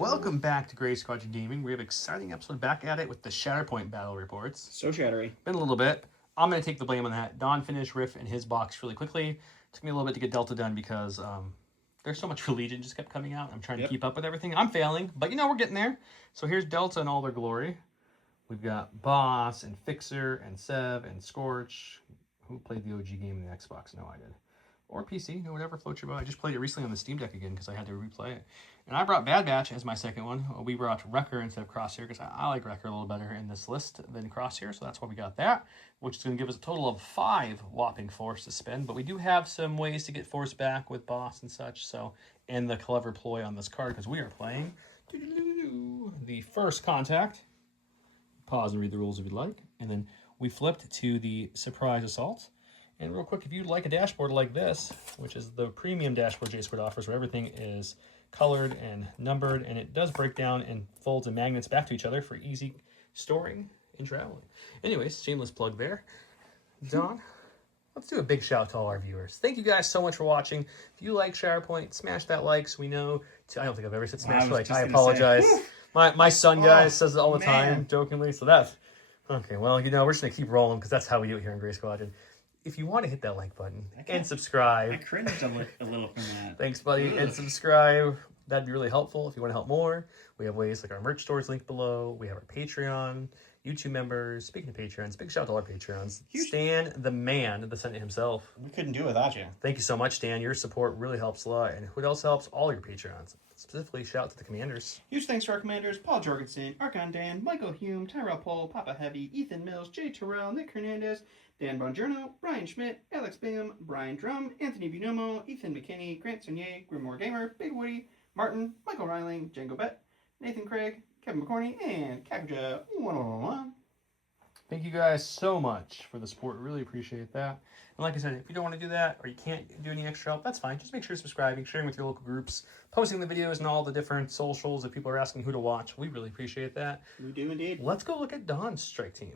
Welcome back to Gray Squadron Gaming. We have an exciting episode back at it with the Shatterpoint Battle Reports. So shattery. Been a little bit. I'm going to take the blame on that. Don finished Riff in his box really quickly. Took me a little bit to get Delta done because there's so much for Legion just kept coming out. I'm trying to keep up with everything. I'm failing, but you know, we're getting there. So here's Delta in all their glory. We've got Boss and Fixer and Sev and Scorch. Who played the OG game in the Xbox? No, I did. Or PC, you know, whatever floats your boat. I just played it recently on the Steam Deck again because I had to replay it. And I brought Bad Batch as my second one. We brought Wrecker instead of Crosshair because I like Wrecker a little better in this list than Crosshair, so that's why we got that, which is going to give us a total of 5 whopping Force to spend. But we do have some ways to get Force back with Boss and such, so, and the clever ploy on this card because we are playing the First Contact. Pause and read the rules if you'd like. And then we flipped to the Surprise Assault. And real quick, if you'd like a dashboard like this, which is the premium dashboard J-Squared offers, where everything is colored and numbered, and it does break down and folds and magnets back to each other for easy storing and traveling. Anyways, shameless plug there. Don, let's do a big shout out to all our viewers. Thank you guys so much for watching. If you like Shatterpoint, smash that like so we know. I don't think I've ever said smash like. I apologize. My son, guys, says it all the time, jokingly. So that's okay. Well, you know, we're just gonna keep rolling because that's how we do it here in Gray Squadron. If you want to hit that like button and subscribe. I cringed a little from that. Thanks, buddy. Ugh. And subscribe. That'd be really helpful if you want to help more. We have ways like our merch stores linked below. We have our Patreon, YouTube members. Speaking of Patreons, big shout out to all our Patreons. Stan, the man, the Senate himself. We couldn't do it without you. Thank you so much, Stan. Your support really helps a lot. And who else helps? All your Patreons. Specifically, shout out to the commanders. Huge thanks to our commanders, Paul Jorgensen, Archon Dan, Michael Hume, Tyrell Pohl, Papa Heavy, Ethan Mills, Jay Terrell, Nick Hernandez, Dan Bongiorno, Brian Schmidt, Alex Bam, Brian Drum, Anthony Bunomo, Ethan McKinney, Grant Sonier, Grimoire Gamer, Big Woody, Martin, Michael Reiling, Django Bett, Nathan Craig, Kevin McCorney, and Kakuja1111. Thank you guys so much for the support. Really appreciate that. And like I said, if you don't want to do that or you can't do any extra help, that's fine. Just make sure you're subscribing, sharing with your local groups, posting the videos and all the different socials that people are asking who to watch. We really appreciate that. We do indeed. Let's go look at Don's strike team.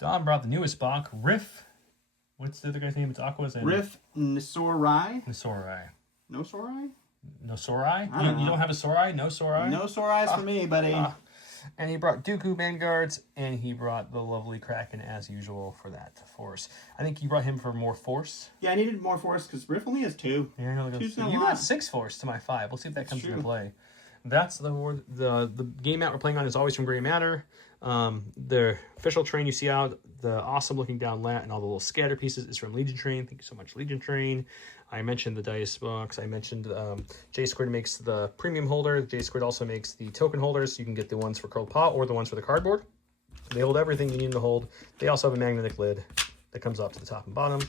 Don brought the newest box, Riff. What's the other guy's name? It's Aqua's and Riff Nisorai. Nisorai. No Sorai? No Sorai? You don't have a Sorai? No Sorai? No Sorais for me, buddy. And he brought Dooku Vanguards, and he brought the lovely Kraken as usual for that Force. I think you brought him for more Force. Yeah, I needed more Force because Riff only has 2. Yeah, you got 6 Force to my 5. We'll see if that comes into play. That's the game mat we're playing on is always from Gray Matter. The official train you see out, the awesome looking down lat and all the little scatter pieces is from Legion Train. Thank you so much, Legion Train. I mentioned the dice box. I mentioned J-Squared makes the premium holder. J-Squared also makes the token holders. So you can get the ones for curled pot or the ones for the cardboard. They hold everything you need to hold. They also have a magnetic lid that comes off to the top and bottom.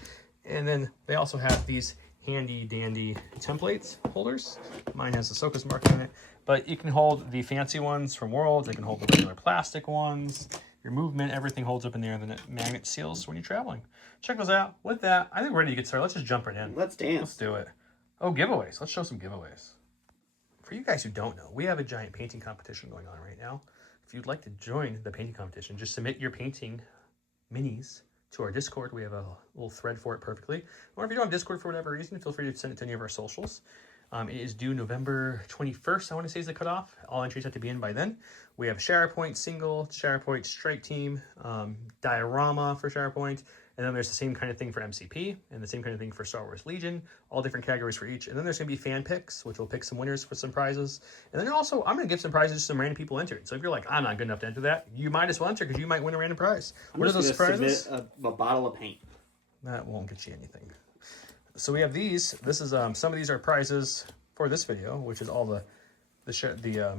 And then they also have these handy dandy templates holders. Mine has the Ahsoka's mark on it. But you can hold the fancy ones from Worlds. You can hold the regular plastic ones. Your movement, everything holds up in there. And then it magnet seals when you're traveling. Check those out. With that, I think we're ready to get started. Let's just jump right in. Let's dance. Let's do it. Oh, giveaways. Let's show some giveaways. For you guys who don't know, we have a giant painting competition going on right now. If you'd like to join the painting competition, just submit your painting minis to our Discord. We have a little thread for it perfectly. Or if you don't have Discord for whatever reason, feel free to send it to any of our socials. It is due November 21st, I want to say is the cutoff. All entries have to be in by then. We have Shatterpoint Single, Shatterpoint Strike Team, Diorama for Shatterpoint, and then there's the same kind of thing for MCP, and the same kind of thing for Star Wars Legion, all different categories for each. And then there's going to be fan picks, which will pick some winners for some prizes. And then also, I'm going to give some prizes to some random people entered. So if you're like, I'm not good enough to enter that, you might as well enter because you might win a random prize. What are those prizes? Submit a bottle of paint. That won't get you anything. So we have these. This is some of these are prizes for this video, which is all the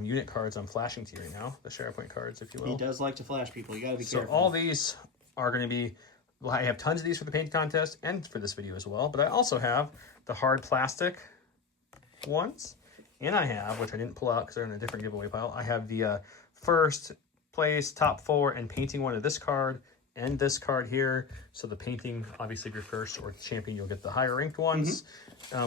unit cards I'm flashing to you right now, the Shatterpoint cards, if you will. He does like to flash people. You got to be careful. So all these are going to be. Well, I have tons of these for the paint contest and for this video as well. But I also have the hard plastic ones, and I have, which I didn't pull out because they're in a different giveaway pile. I have the first place top 4 and painting one of this card and this card here. So the painting, obviously, if you're first or champion, you'll get the higher ranked ones.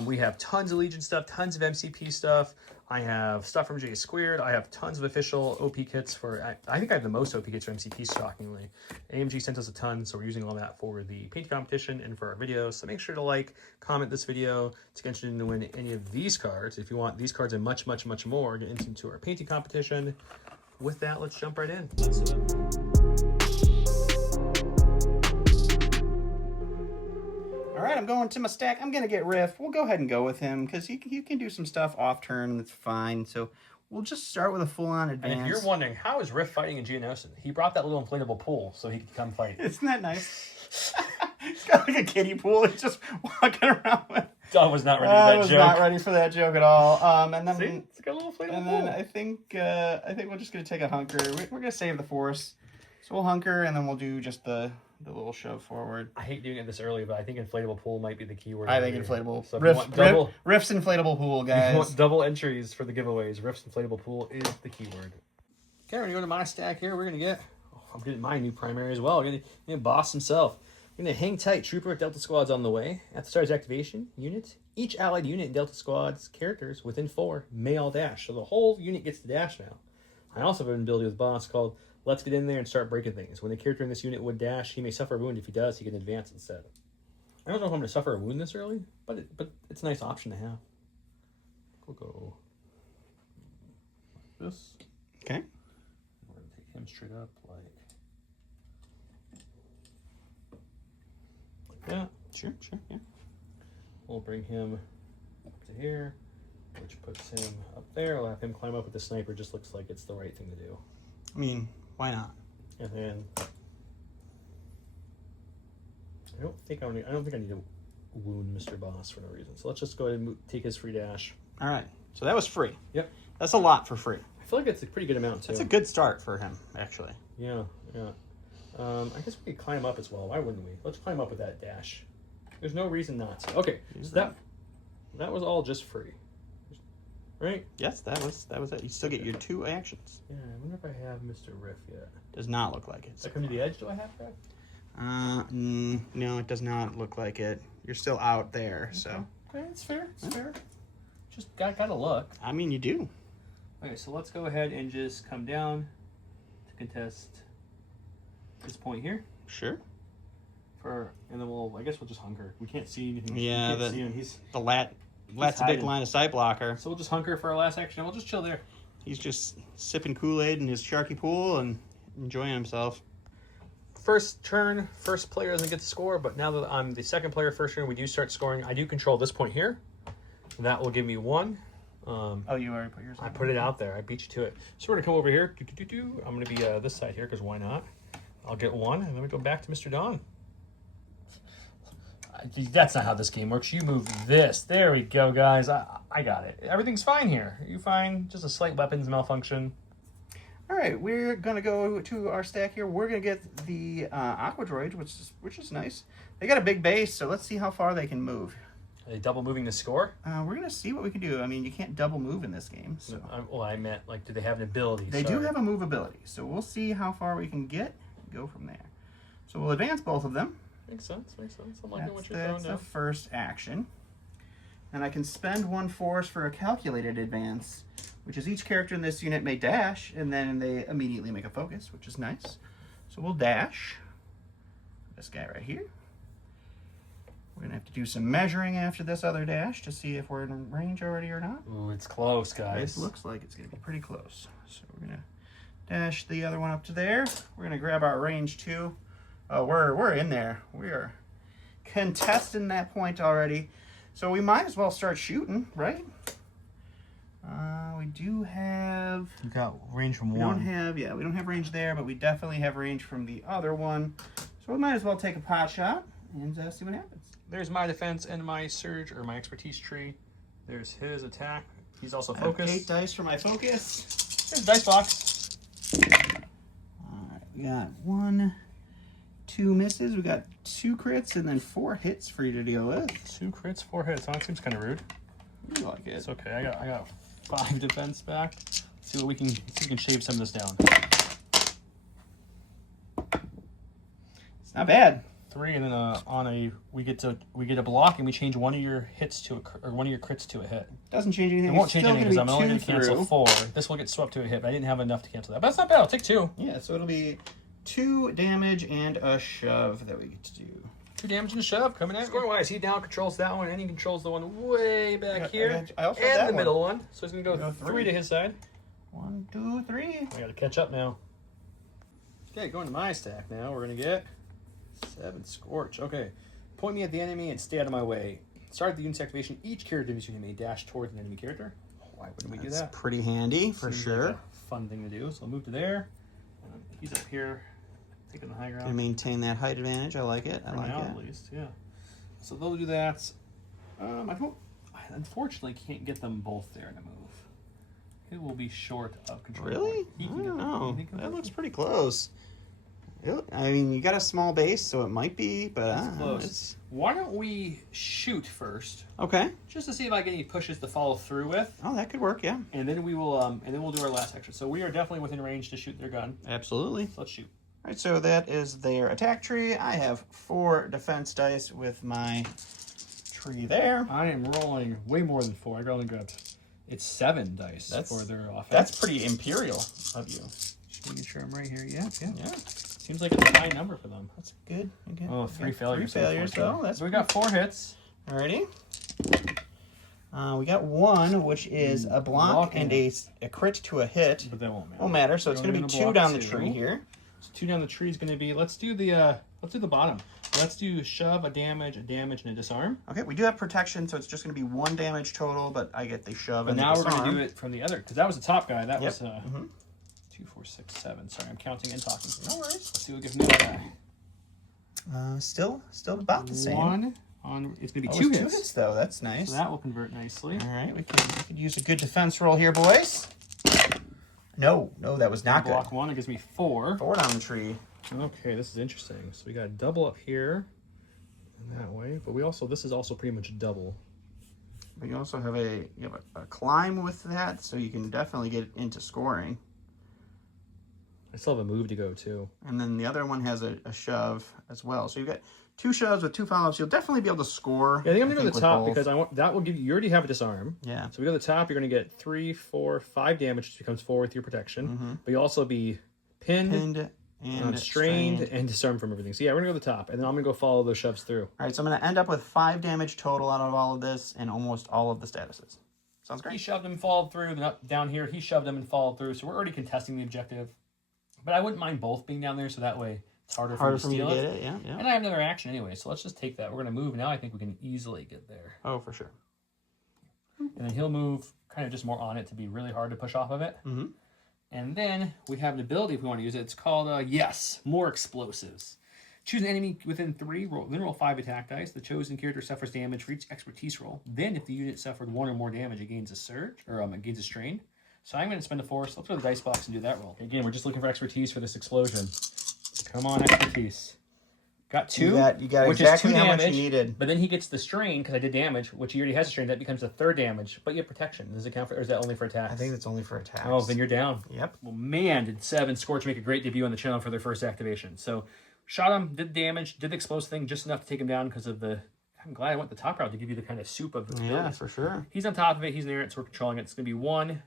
We have tons of Legion stuff, tons of MCP stuff. I have stuff from J Squared. I have tons of official OP kits for, I think I have the most OP kits for MCP, shockingly. AMG sent us a ton, so we're using all that for the painting competition and for our videos. So make sure to like, comment this video to get you to win any of these cards. If you want these cards and much, much, much more, get into our painting competition. With that, let's jump right in. Let's do it. All right, I'm going to my stack. I'm going to get Riff. We'll go ahead and go with him because he can do some stuff off turn. That's fine. So we'll just start with a full-on advance. And if you're wondering, how is Riff fighting in Geonosis? He brought that little inflatable pool so he could come fight. Isn't that nice? He's got like a kiddie pool. He's just walking around with. Don was not ready for that joke. I was not ready for that joke at all. And then, see, it's got a little inflatable and pool. then I think we're just going to take a hunker. We're going to save the force. So we'll hunker, and then we'll do just the little shove forward. I hate doing it this early, but I think inflatable pool might be the keyword. I think inflatable. So Riff's inflatable pool, guys. If you want double entries for the giveaways, Riff's inflatable pool is the keyword. Okay, we're going to go to my stack here. We're going to get, I'm getting my new primary as well. We're going to boss himself. We're going to hang tight. Trooper Delta Squad's on the way. At the start of activation, unit. Each allied unit in Delta Squad's characters within 4 may all dash. So the whole unit gets to dash now. I also have an ability with boss called Let's Get In There and Start Breaking Things. When the character in this unit would dash, he may suffer a wound. If he does, he can advance instead. I don't know if I'm going to suffer a wound this early, but it's a nice option to have. We'll go like this. Okay. We're going to take him straight up like that. Sure, yeah. We'll bring him up to here, which puts him up there. I'll have him climb up with the sniper. Just looks like it's the right thing to do. I mean, why not? And then I don't think I need to wound Mr. Boss for no reason. So let's just go ahead and take his free dash. All right. So that was free. Yep. That's a lot for free. I feel like it's a pretty good amount too. It's a good start for him, actually. Yeah. I guess we could climb up as well. Why wouldn't we? Let's climb up with that dash. There's no reason not to. Okay, so that was all just free, right? Yes, that was it. You still get your 2 actions. Yeah, I wonder if I have Mr. Riff yet. Does not look like it. Does that come to the edge? Do I have that? No, it does not look like it. You're still out there, so. Okay, it's fair. It's fair. Just gotta look. I mean, you do. Okay, so let's go ahead and just come down to contest this point here. Sure. And then I guess we'll just hunker. We can't see anything. Yeah, we can't see him. He's lat's a big line of sight blocker. So we'll just hunker for our last action, and we'll just chill there. He's just sipping Kool-Aid in his Sharky pool and enjoying himself. First turn, first player doesn't get to score, but now that I'm the second player, first turn, we do start scoring. I do control this point here. That will give me 1. Oh, you already put yours on? I put it out there. I beat you to it. So we're going to come over here. I'm going to be this side here, because why not? I'll get 1, and then we go back to Mr. Don. That's not how this game works. You move this. There we go, guys. I got it. Everything's fine here. You fine? Just a slight weapons malfunction. All right, we're gonna go to our stack here. We're gonna get the Aqua Droids, which is nice. They got a big base, so let's see how far they can move. Are they double moving to score? We're gonna see what we can do. I mean, you can't double move in this game. So. Well, I meant like, do they have an ability? They do have a move ability, so we'll see how far we can get. Go from there. So we'll advance both of them. Makes sense. I'm liking what you're throwing That's down. the first action. And I can spend 1 force for a calculated advance, which is each character in this unit may dash, and then they immediately make a focus, which is nice. So we'll dash. This guy right here. We're going to have to do some measuring after this other dash to see if we're in range already or not. Ooh, it's close, guys. It looks like it's going to be pretty close. So we're going to dash the other one up to there. We're going to grab our range 2. Oh, we're in there. We are contesting that point already. So we might as well start shooting, right? We do have... You got range from we 1. We don't have range there, but we definitely have range from the other one. So we might as well take a pot shot and see what happens. There's my defense and my surge, or my expertise tree. There's his attack. He's also focused. 8 dice for my focus. Here's a dice box. All right, we got 1, 2 misses. We got 2 crits and then 4 hits for you to deal with. 2 crits, 4 hits. That seems kind of rude. You like it? It's okay. I got 5 defense back. Let's see what we can shave some of this down. It's not bad. 3, and then we get a block, and we change one of your hits to or one of your crits to a hit. Doesn't change anything. It won't change anything because I'm only going to cancel 4. This will get swept to a hit, but I didn't have enough to cancel that. But that's not bad. I'll take 2. Yeah, so it'll be 2 damage and a shove that we get to do. 2 damage and a shove coming in. Score-wise, he down controls that one, and he controls the one way back here. I also and have the that middle one. So he's going to go 3 to his side. 1, 2, 3. I got to catch up now. Okay, going to my stack now. We're going to get 7 Scorch. Okay. Point me at the enemy and stay out of my way. Start the unit's activation. Each character in this unit may dash towards an enemy character. Why wouldn't we do that? Pretty handy, for sure. Like a fun thing to do. So I'll move to there. He's up here, taking the high ground. And maintain that height advantage. I like it. For now, at least, yeah. So they'll do that. I unfortunately can't get them both there in a move. It will be short of control. Really? I don't know. That looks pretty close. I mean, you got a small base, so it might be, but it's close. Why don't we shoot first? Okay. Just to see if I get any pushes to follow through with. Oh, that could work, yeah. And then we will, we'll do our last action. So we are definitely within range to shoot their gun. Absolutely. So let's shoot. All right, so that is their attack tree. I have 4 defense dice with my tree there. I am rolling way more than 4. I only got it's 7 dice for their offense. That's pretty imperial of you. Just making sure I'm right here. Yeah. Seems like it's a high number for them. That's good. Okay. Oh, 3 failures. 3 failures, though. So we got 4 hits. Alrighty. We got 1, which is a block and a crit to a hit. But that won't matter. Won't matter. So it's going to be 2 down the tree here. So 2 down the tree is going to be. Let's do the bottom. Let's do shove, a damage, and a disarm. Okay, we do have protection, so it's just going to be 1 damage total, but I get the shove and the disarm. But now we're going to do it from the other, because that was the top guy. That was 2, 4, 6, 7. Sorry, I'm counting and talking. No worries. Let's see what gives me that guy. Still about the same. 1 on. It's going to be 2 hits. 2 hits though. That's nice. So that will convert nicely. All right, we could use a good defense roll here, boys. No, that was not good. Block 1. It gives me 4. 4 down the tree. Okay, this is interesting. So we got a double up here, in that way. But this is also pretty much a double. But you also have a climb with that, so you can definitely get into scoring. I still have a move to go too. And then the other one has a shove as well. So you've got 2 shoves with 2 follow-ups. You'll definitely be able to score. Yeah, I think I'm going to go to the top because that will give you already have a disarm. Yeah. So we go to the top, you're going to get 3, 4, 5 damage, which becomes 4 with your protection. But you'll also be pinned and strained and disarmed from everything. So yeah, we're going to go to the top, and then I'm going to go follow those shoves through. All right, so I'm going to end up with 5 damage total out of all of this and almost all of the statuses. Sounds great. He shoved them and followed through. Then up down here, he shoved them and followed through. So we're already contesting the objective. But I wouldn't mind both being down there, so that way it's harder for me to steal it. Yeah. And I have another action anyway, so let's just take that. We're going to move. Now I think we can easily get there. Oh, for sure. And then he'll move kind of just more on it to be really hard to push off of it. And then we have an ability if we want to use it. It's called, more explosives. Choose an enemy within 3, then roll 5 attack dice. The chosen character suffers damage for each expertise roll. Then if the unit suffered 1 or more damage, it gains a surge, or it gains a strain. So I'm going to spend a force. Let's go to the dice box and do that roll. Again, we're just looking for expertise for this explosion. Come on, expertise. Got 2, you got which exactly is 2 how damage, much you needed. But then he gets the strain, because I did damage, which he already has a strain. That becomes the 3rd damage. But you have protection. Does it count for, or is that only for attacks? I think that's only for attacks. Oh, then you're down. Yep. Well, man, did 7 Scorch make a great debut on the channel for their first activation. So, shot him, did damage, did the explosive thing, just enough to take him down because of the... I'm glad I went the top route to give you the kind of soup of the Yeah, for sure. He's on top of it. He's near it, so we're controlling it. It's going to be 1,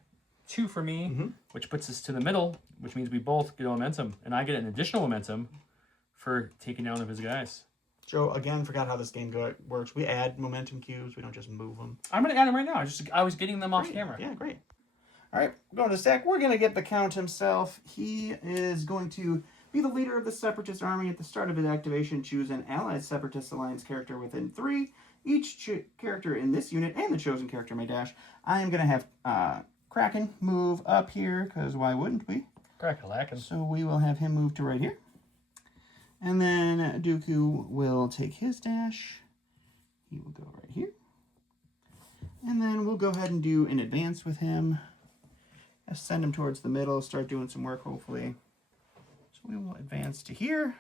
2 for me, which puts us to the middle, which means we both get momentum. And I get an additional momentum for taking down one of his guys. Joe, again, forgot how this game works. We add momentum cubes. We don't just move them. I'm going to add them right now. I was getting them off camera. Yeah, great. All right, going to the stack. We're going to get the Count himself. He is going to be the leader of the Separatist army. At the start of his activation, choose an allied Separatist Alliance character within 3. Each character in this unit and the chosen character may dash. I am going to have Kraken move up here, because why wouldn't we? Crack-a-lackin'. So we will have him move to right here. And then Dooku will take his dash. He will go right here. And then we'll go ahead and do an advance with him. Send him towards the middle, start doing some work, hopefully. So we will advance to here.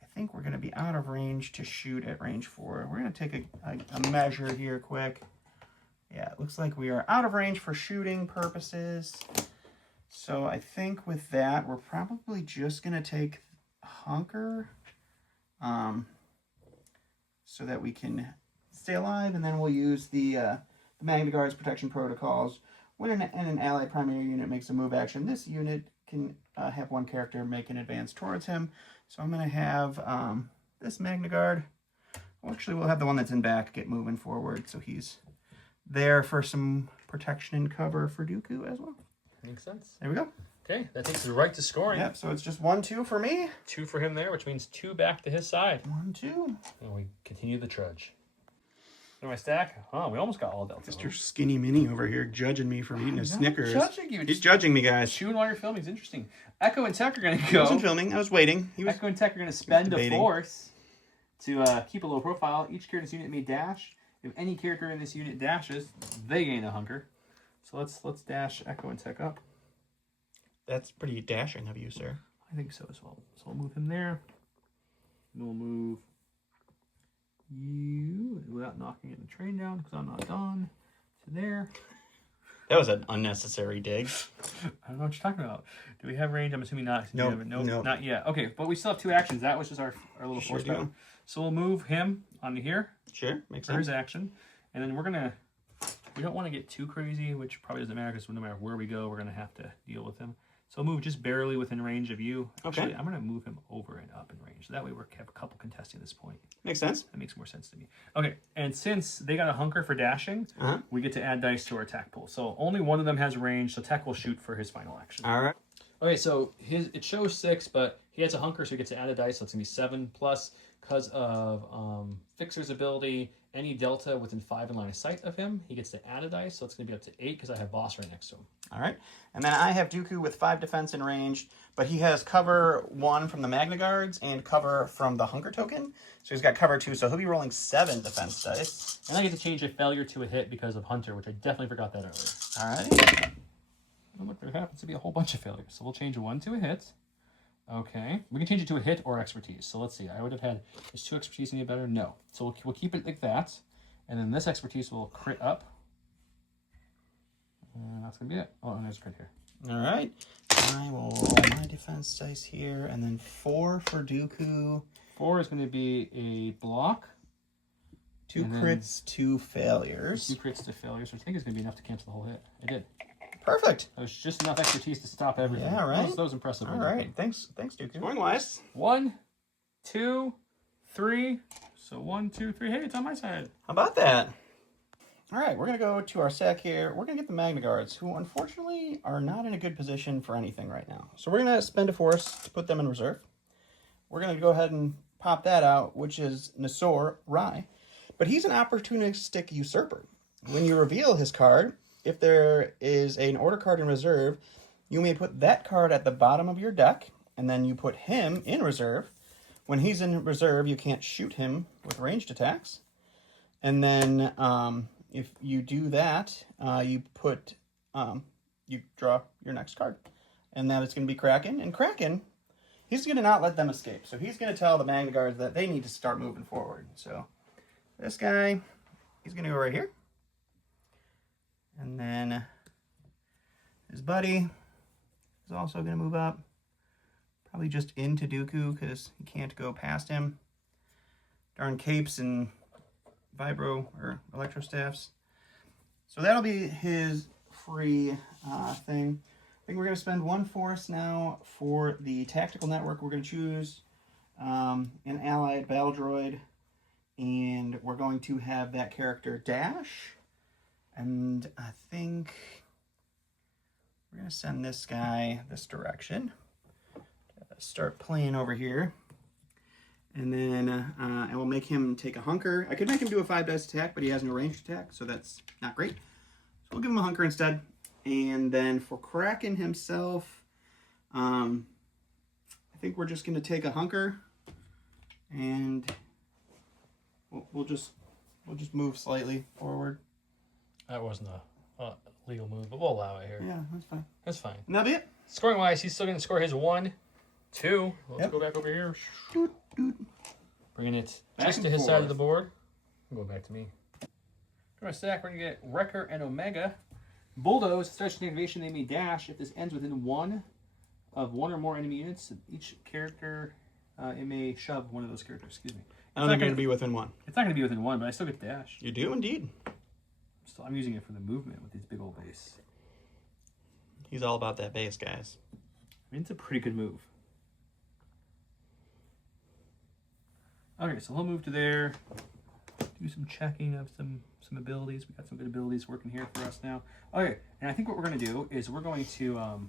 I think we're going to be out of range to shoot at range 4. We're going to take a measure here quick. Yeah, it looks like we are out of range for shooting purposes. So I think with that, we're probably just going to take Hunker so that we can stay alive, and then we'll use the Magna Guard's protection protocols. When an allied primary unit makes a move action, this unit can have one character make an advance towards him. So I'm going to have this Magna Guard. Well, actually, we'll have the one that's in back get moving forward, so he's there for some protection and cover for Dooku as well. Makes sense. There we go. Okay, that takes us right to scoring. Yep, so it's just 1-2 for me. 2 for him there, which means 2 back to his side. 1-2. And we continue the trudge. In my stack? Oh, we almost got all Delta. Mr. Skinny Mini over here judging me for eating a Snickers. Judging you. He's judging me, guys. Chewing while you're filming is interesting. Echo and Tech are going to I go. wasn't filming. I was waiting. Echo and Tech are going to spend a force to keep a low profile. Each character in this unit may dash. If any character in this unit dashes, they gain a hunker. So let's dash Echo and Tech up. That's pretty dashing of you, sir. I think so as well. So we'll move him there. And we'll move you without knocking the train down because I'm not done. To there. That was an unnecessary dig. I don't know what you're talking about. Do we have range? I'm assuming not. Nope, Not yet. Okay, but we still have 2 actions. That was just our little force battle. So we'll move him onto here. Sure, makes for sense. his action. And then we don't want to get too crazy, which probably doesn't matter because no matter where we go, we're going to have to deal with him. So I'll move just barely within range of you. Actually, Okay. I'm going to move him over and up in range. So that way we have a couple contesting this point. Makes sense. That makes more sense to me. Okay, and since they got a hunker for dashing, we get to add dice to our attack pool. So only one of them has range, so Tech will shoot for his final action. All right. Okay, so it shows 6, but he has a hunker, so he gets to add a dice, so it's going to be 7 plus because of Fixer's ability. Any delta within 5 in line of sight of him, he gets to add a dice, so it's going to be up to 8 because I have Boss right next to him. All right. And then I have Dooku with 5 defense in range, but he has cover 1 from the Magna Guards and cover from the Hunker token. So he's got cover 2, so he'll be rolling 7 defense dice. And I get to change a failure to a hit because of Hunter, which I definitely forgot that earlier. All right. Oh, look, there happens to be a whole bunch of failures. So we'll change a 1 to a hit. Okay. We can change it to a hit or expertise. So let's see. I would have had, is 2 expertise any better? No. So we'll keep it like that. And then this expertise will crit up. And that's going to be it. Oh, and there's a crit here. All right. I will roll my defense dice here, and then 4 for Dooku. 4 is going to be a block. 2 crits, 2 failures. 2 crits to failures, which I think is going to be enough to cancel the whole hit. It did. Perfect. It was just enough expertise to stop everything. Yeah, right. That was impressive. All right. Thanks, Dooku. Going wise. 1, 2, 3. So 1, 2, 3. Hey, it's on my side. How about that? All right, we're going to go to our stack here. We're going to get the Magna Guards, who unfortunately are not in a good position for anything right now. So we're going to spend a force to put them in reserve. We're going to go ahead and pop that out, which is Nasor Rai. But he's an opportunistic usurper. When you reveal his card, if there is an order card in reserve, you may put that card at the bottom of your deck, and then you put him in reserve. When he's in reserve, you can't shoot him with ranged attacks. And then if you do that, you draw your next card. And that is going to be Kraken. And Kraken, he's going to not let them escape. So he's going to tell the Magna Guards that they need to start moving forward. So this guy, he's going to go right here. And then his buddy is also going to move up. Probably just into Dooku because he can't go past him. Darn capes and vibro or electro staffs. So that'll be his free thing. I think we're going to spend 1 force now for the tactical network. We're going to choose an allied battle droid. And we're going to have that character dash. And I think we're going to send this guy this direction. Start playing over here. And then I will make him take a hunker. I could make him do a 5 dice attack, but he has no ranged attack, so that's not great. So we'll give him a hunker instead. And then for Kraken himself, I think we're just going to take a hunker. And we'll just move slightly forward. That wasn't a legal move, but we'll allow it here. Yeah, that's fine. That's fine. And that'll be it. Scoring wise, he's still going to score his 1, 2. Let's go back over here. Doot, doot. Bringing it Back just and to his side of forth. the board. Go back to me. For my stack, we're going to get Wrecker and Omega. Bulldoze, starts an activation, they may dash if this ends within 1 of 1 or more enemy units. Each character it may shove one of those characters. Excuse me. I don't think you're going to be within 1. It's not going to be within 1, but I still get the dash. You do indeed. I'm using it for the movement with these big old base. He's all about that base, guys. I mean, it's a pretty good move. Okay, so he'll move to there. Do some checking of some abilities. We got some good abilities working here for us now. Okay, and I think what we're going to do is we're going to...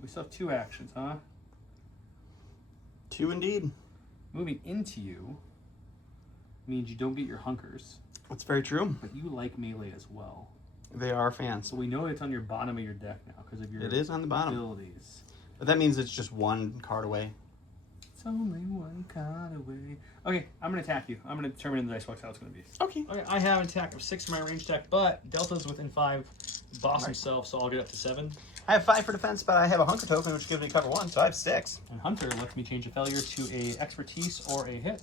we still have 2 actions, huh? 2 indeed. Moving into you means you don't get your hunkers. That's very true. But you like melee as well. They are fans. So we know it's on your bottom of your deck now because of your It is on the bottom. abilities. But that means it's just 1 card away. It's only 1 card away. Okay, I'm going to attack you. I'm going to determine in the dice box how it's going to be. Okay. Okay, I have an attack of 6 for my range deck, but Delta's within 5. Boss himself, so I'll get up to 7. I have 5 for defense, but I have a hunker token, which gives me cover 1, so I have 6. And Hunter lets me change a failure to a expertise or a hit.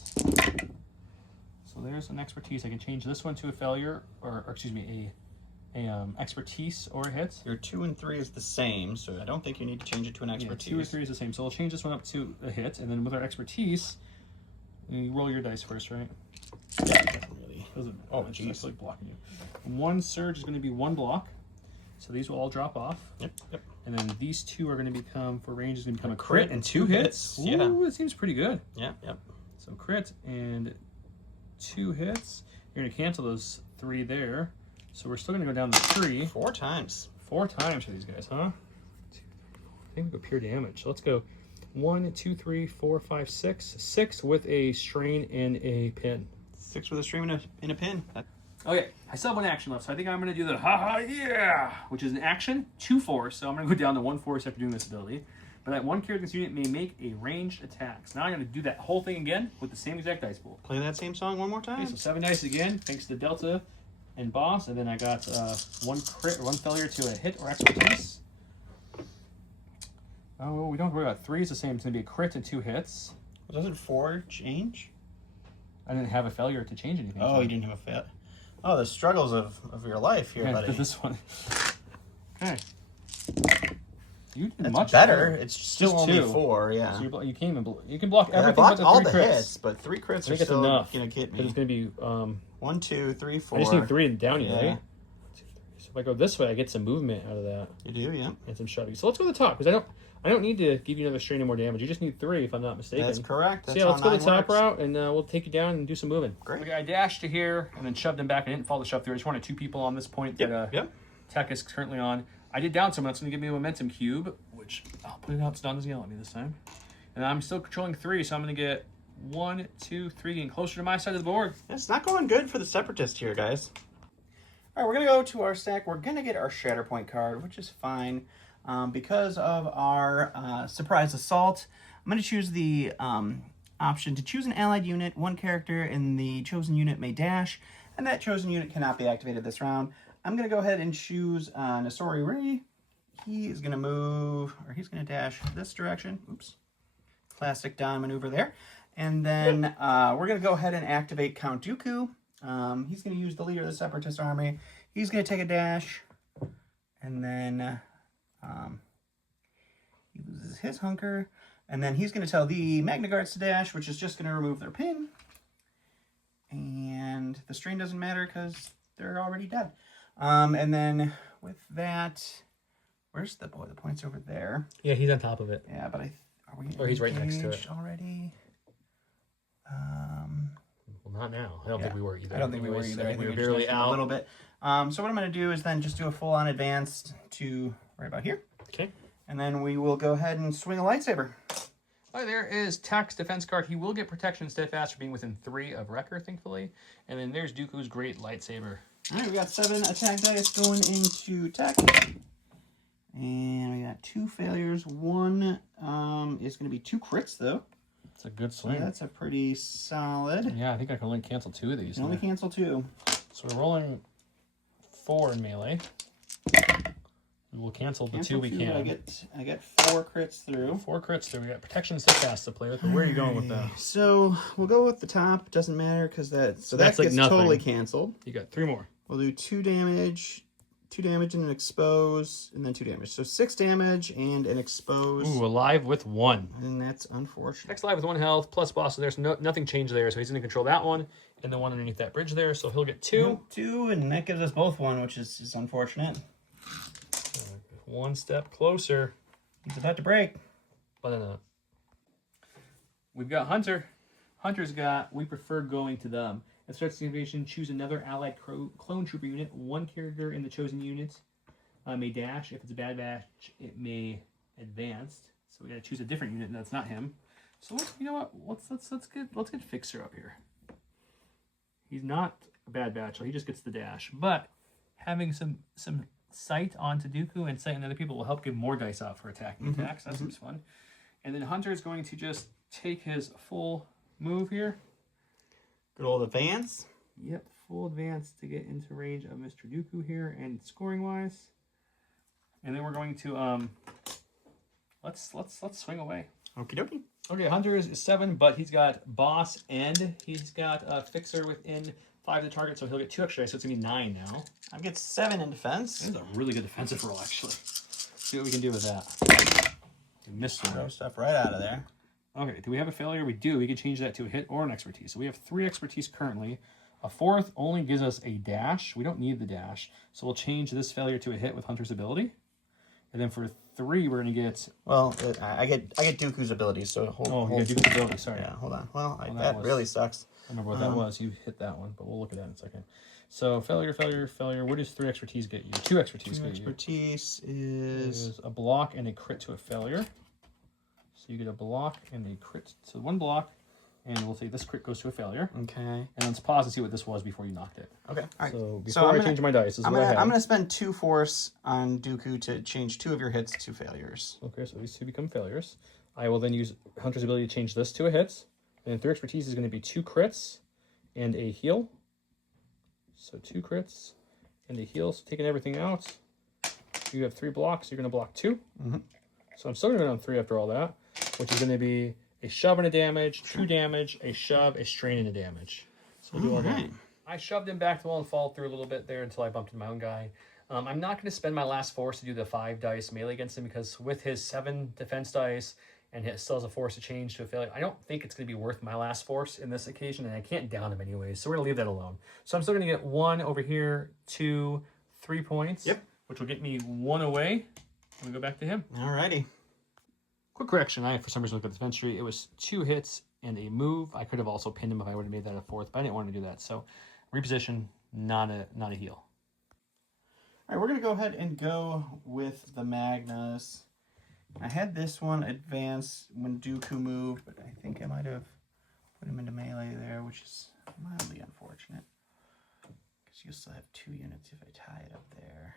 So there's an expertise. I can change this one to a failure, or excuse me, a expertise or a hit. Your 2 and 3 is the same, so I don't think you need to change it to an expertise. Yeah, 2 or 3 is the same. So I'll change this one up to a hit, and then with our expertise, you roll your dice first, right? Yeah, definitely. Oh, jeez. It's like blocking you. 1 surge is going to be 1 block. So these will all drop off. Yep. And then these 2 are going to become, for range, is going to become a crit and 2 hits. Ooh, yeah. It seems pretty good. Yep. So crit and 2 hits. You're going to cancel those 3 there. So we're still going to go down to 3. 4 times. 4 times for these guys, huh? 2, 3, 4. I think we go pure damage. So let's go 1, 2, 3, 4, 5, 6. 6 with a strain and a pin. 6 with a stream and a pin. Okay, I still have 1 action left, so I think I'm going to do the haha yeah, which is an action, 2 force. So I'm going to go down to 1 force after doing this ability. But that 1 character in this unit may make a ranged attack. So now I'm going to do that whole thing again with the same exact dice pool. Play that same song one more time. Okay, so 7 dice again, thanks to Delta and Boss, and then I got 1 crit or 1 failure to a hit or expertise. Oh, we don't worry about 3. It's the same. It's going to be a crit and 2 hits. Well, doesn't 4 change? I didn't have a failure to change anything. Oh, you didn't have a fail. Oh, the struggles of your life here, buddy. This one. Okay. You did That's much better. It's still just only 2. 4, yeah. So you can't even you can block I everything blocked but the all 3 the crits. hits, but 3 crits I are think it's still enough. gonna get me. But it's gonna be 1, 2, 3, 4. I just need 3 and down you, Yeah. right? So if I go this way, I get some movement out of that. You do, yeah. And some shoving. So let's go to the top, because I don't need to give you another strain or more damage. You just need 3, if I'm not mistaken. That's correct. That's so yeah, let's go the top works. route, and we'll take you down and do some moving. Great. Okay, I dashed to here and then shoved him back. I didn't follow the shove through. I just wanted 2 people on this point that Yep. Tech is currently on. I did down someone. That's going to give me a momentum cube, which I'll put it out. Don doesn't yell at me this time. And I'm still controlling 3, so I'm going to get 1, 2, 3, getting closer to my side of the board. It's not going good for the Separatist here, guys. All right, we're going to go to our stack. We're going to get our Shatterpoint card, which is fine. Because of our Surprise Assault, I'm going to choose the option to choose an allied unit. 1 character in the chosen unit may dash, and that chosen unit cannot be activated this round. I'm going to go ahead and choose Nasori Ray. He is going to move, or he's going to dash this direction. Oops. Classic Don maneuver there. And then we're going to go ahead and activate Count Dooku. He's going to use the leader of the Separatist army. He's going to take a dash, and then he loses his hunker, and then he's going to tell the Magna Guards to dash, which is just going to remove their pin. And the strain doesn't matter because they're already dead. And then with that, where's the boy? The point's over there. Yeah, he's on top of it. Yeah, but are we? Oh, he's right next to it already. Well, not now. I don't think we were either. I don't think we were either. I think we were we just barely missed out a little bit. So what I'm going to do is then just do a full-on advance to right about here. Okay. And then we will go ahead and swing a lightsaber. Oh, there is Tech's defense card. He will get protection and steadfast for being within 3 of Wrecker, thankfully. And then there's Dooku's great lightsaber. All right, we got 7 attack dice going into Tech. And we got 2 failures. 1 is going to be 2 crits, though. It's a good swing. So that's a pretty solid. Yeah, I think I can only cancel 2 of these. You can only cancel 2. So we're rolling 4 in melee. We'll cancel the 2 we can. I get 4 crits through. 4 crits through. We got protection and steadfast to play with. But where are you going with that? So we'll go with the top. Doesn't matter because that that's gets like nothing. totally canceled. You got 3 more. We'll do 2 damage 2 damage and an expose, and then 2 damage. So 6 damage and an expose. Ooh, alive with 1. And that's unfortunate. Next alive with 1 health, plus boss, so there's nothing changed there, so he's going to control that one, and the one underneath that bridge there, so he'll get 2. Yep, 2, and that gives us both 1, which is unfortunate. 1 step closer. He's about to break. But we've got Hunter. Hunter's got, we prefer going to them. At the start of the invasion, choose another allied clone trooper unit. 1 character in the chosen unit may dash. If it's a bad batch, it may advance. So we got to choose a different unit, and that's not him. So you know what? Let's get Fixer up here. He's not a bad batch, so he just gets the dash. But having some sight onto Dooku and sight on other people will help give more dice out for attacking attacks. That seems fun. And then Hunter is going to just take his full move here. Good old advance. Yep, full advance to get into range of Mr. Dooku here and scoring wise. And then we're going to let's swing away. Okie dokie. Okay, Hunter is 7, but he's got boss and he's got Fixer within 5 of the target, so he'll get 2 extra, so it's gonna be 9 now. I get 7 in defense. This is a really good defensive roll, actually. See what we can do with that. You missed one. Throw stuff right out of there. Okay, do we have a failure? We do. We can change that to a hit or an expertise. So we have 3 expertise currently. A 4th only gives us a dash. We don't need the dash. So we'll change this failure to a hit with Hunter's ability. And then for 3, we're going to get... Well, I get Dooku's ability, so hold Dooku's ability, sorry. Yeah, hold on. Well, that really sucks. I remember what that was. You hit that one, but we'll look at that in a second. So failure. What does 3 expertise get you? 2 expertise get you. Expertise is a block and a crit to a failure. So you get a block and a crit. So 1 block, and we'll say this crit goes to a failure. Okay. And let's pause and see what this was before you knocked it. Okay. All right. So before I change my dice, this is what I have. I'm going to spend 2 force on Dooku to change 2 of your hits to failures. Okay, so these 2 become failures. I will then use Hunter's ability to change this to a hit. And then 3 expertise is going to be 2 crits and a heal. So 2 crits and a heal. So taking everything out, you have 3 blocks. You're going to block 2. So I'm still going to go down 3 after all that, which is going to be a shove and a damage, 2 damage, a shove, a strain, and a damage. So we'll do our game. I shoved him back to the wall and followed through a little bit there until I bumped into my own guy. I'm not going to spend my last force to do the 5 dice melee against him because with his 7 defense dice and he still has a force to change to a failure, I don't think it's going to be worth my last force in this occasion, and I can't down him anyways, so we're going to leave that alone. So I'm still going to get 1 over here, 2, 3 points, which will get me 1 away, and we go back to him. Alrighty. Quick correction, I for some reason looked at the defense tree. It was 2 hits and a move. I could have also pinned him if I would have made that a 4th, but I didn't want to do that. So reposition, not a heal. All right, we're going to go ahead and go with the Magnas. I had this one advance when Dooku moved, but I think I might have put him into melee there, which is mildly unfortunate. Because you'll still have 2 units if I tie it up there.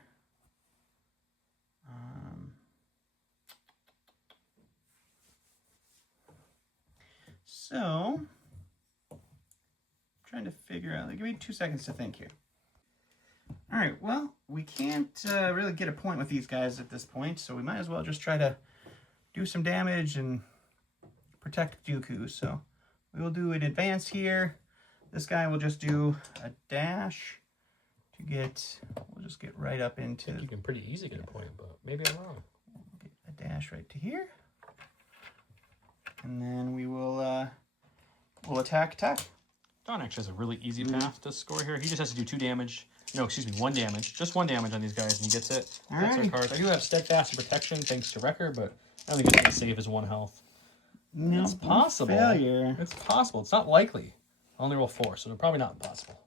So, trying to figure out, give me 2 seconds to think here. All right, well, we can't really get a point with these guys at this point, so we might as well just try to do some damage and protect Dooku. So we will do an advance here. This guy will just do a dash to get, we'll just get right up into... I think you can pretty easily get a point, but maybe I'm wrong. Get a dash right to here. And then we will we'll attack. Don actually has a really easy path to score here. He just has to do 2 damage. No, excuse me, 1 damage. Just 1 damage on these guys, and he gets it. That's our card. I do have Steadfast and Protection, thanks to Wrecker, but I don't think it's going to save his 1 health. No, it's possible. Failure. It's possible. It's not likely. I only roll 4, so it's probably not possible.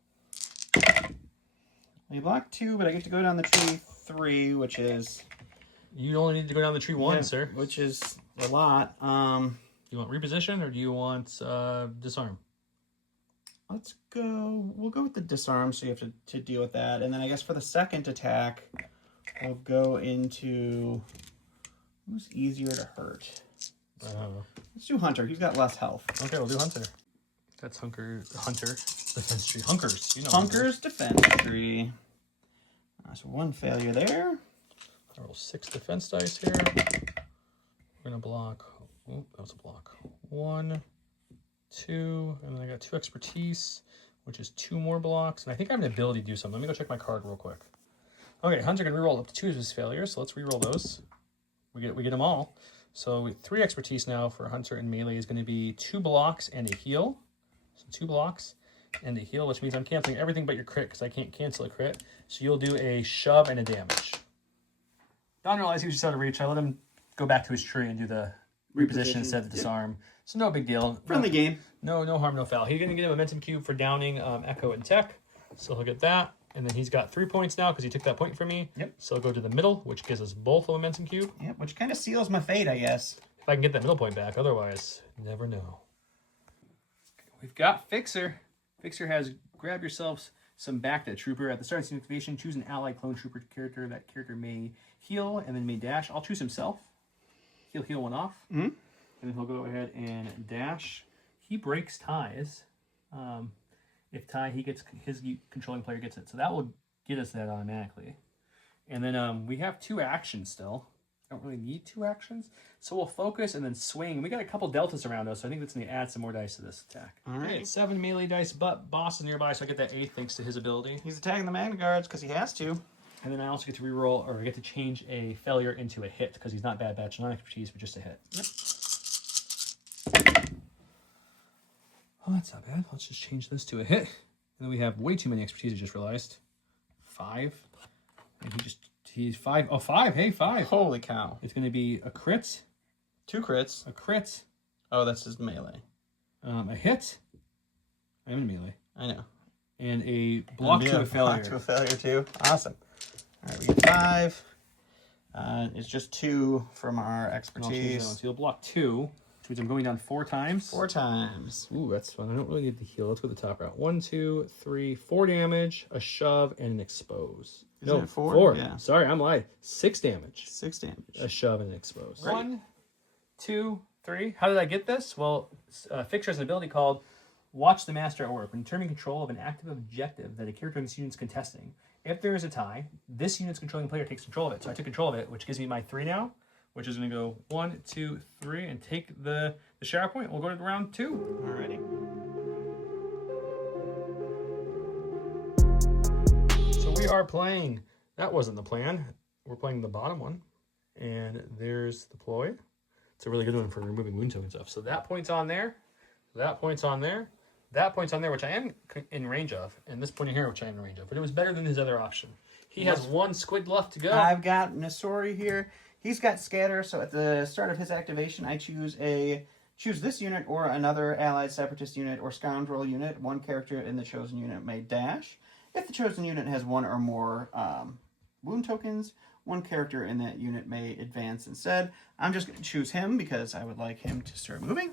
We block 2, but I get to go down the tree 3, which is... You only need to go down the tree 1, sir. Which is a lot. Do you want reposition, or do you want disarm? Let's go, we'll go with the disarm, so you have to deal with that. And then I guess for the second attack, we'll go into, who's easier to hurt? Let's do Hunter, he's got less health. Okay, we'll do Hunter. That's Hunter, defense tree. Hunkers, you know. Hunkers, defense tree. So 1 failure there. I roll 6 defense dice here. We're gonna block, oh, that was a block. 1, 2, and then I got 2 expertise, which is 2 more blocks. And I think I have an ability to do something. Let me go check my card real quick. Okay, Hunter can reroll up to 2 of his failures, so let's reroll those. We get them all. So 3 expertise now for Hunter and melee is going to be 2 blocks and a heal. So 2 blocks and a heal, which means I'm canceling everything but your crit because I can't cancel a crit. So you'll do a shove and a damage. Don realized he was just out of reach. I let him go back to his tree and do the reposition instead of disarm. So no big deal. Friendly game. No harm, no foul. He's going to get a momentum cube for downing Echo and Tech. So he'll get that. And then he's got 3 points now because he took that point from me. Yep. So I'll go to the middle, which gives us both a momentum cube. Yep, which kind of seals my fate, I guess. If I can get that middle point back. Otherwise, never know. Okay, we've got Fixer. Fixer has grab yourselves some back to Trooper. At the start of scene activation, choose an ally clone Trooper character. That character may heal and then may dash. I'll choose himself. He'll heal 1 off. Mm-hmm. And then he'll go ahead and dash. He breaks ties. If tie, he gets his controlling player gets it. So that will get us that automatically. And then we have 2 actions still. I don't really need 2 actions. So we'll focus and then swing. We got a couple deltas around us, so I think that's going to add some more dice to this attack. All right. I get 7 melee dice, but boss is nearby, so I get that 8 thanks to his ability. He's attacking the Magna Guards because he has to. And then I also get to reroll, or I get to change a failure into a hit, because he's not bad batch, not expertise, but just a hit. Yep. Oh, that's not bad. Let's just change this to a hit. And then we have way too many expertise, I just realized. 5. And he's 5. Oh, 5. Hey, 5. Holy cow. It's going to be a crit. 2 crits. A crit. Oh, that's his melee. A hit. I'm in melee. I know. And a block to a failure. Block to a failure, too. Awesome. All right, we get 5. It's just 2 from our expertise. So he'll block 2. Which means I'm going down 4 times. 4 times. Ooh, that's fun. I don't really need the heal. Let's go the top route. 1, 2, 3, 4 damage, a shove, and an expose. Isn't it 4? 4. Yeah. Sorry, I'm lying. 6 damage. 6 damage. A shove and an expose. Right. 1, 2, 3. How did I get this? Well, Fixer has an ability called Watch the Master at Work. When determining control of an active objective that a character in this unit is contesting, if there is a tie, this unit's controlling player takes control of it. So I took control of it, which gives me my 3 now. Which is going to go 1, 2, 3, and take the Shatterpoint. We'll go to round 2. Alrighty. So we are playing. That wasn't the plan. We're playing the bottom one, and there's the ploy. It's a really good one for removing wound token stuff. So that point's on there. That point's on there. That point's on there, which I am in range of, and this point in here, which I am in range of. But it was better than his other option. He has 1 squid left to go. I've got Nasori here. He's got Scatter, so at the start of his activation, I choose this unit or another allied separatist unit or scoundrel unit. 1 character in the chosen unit may dash. If the chosen unit has 1 or more wound tokens, 1 character in that unit may advance instead. I'm just going to choose him because I would like him to start moving.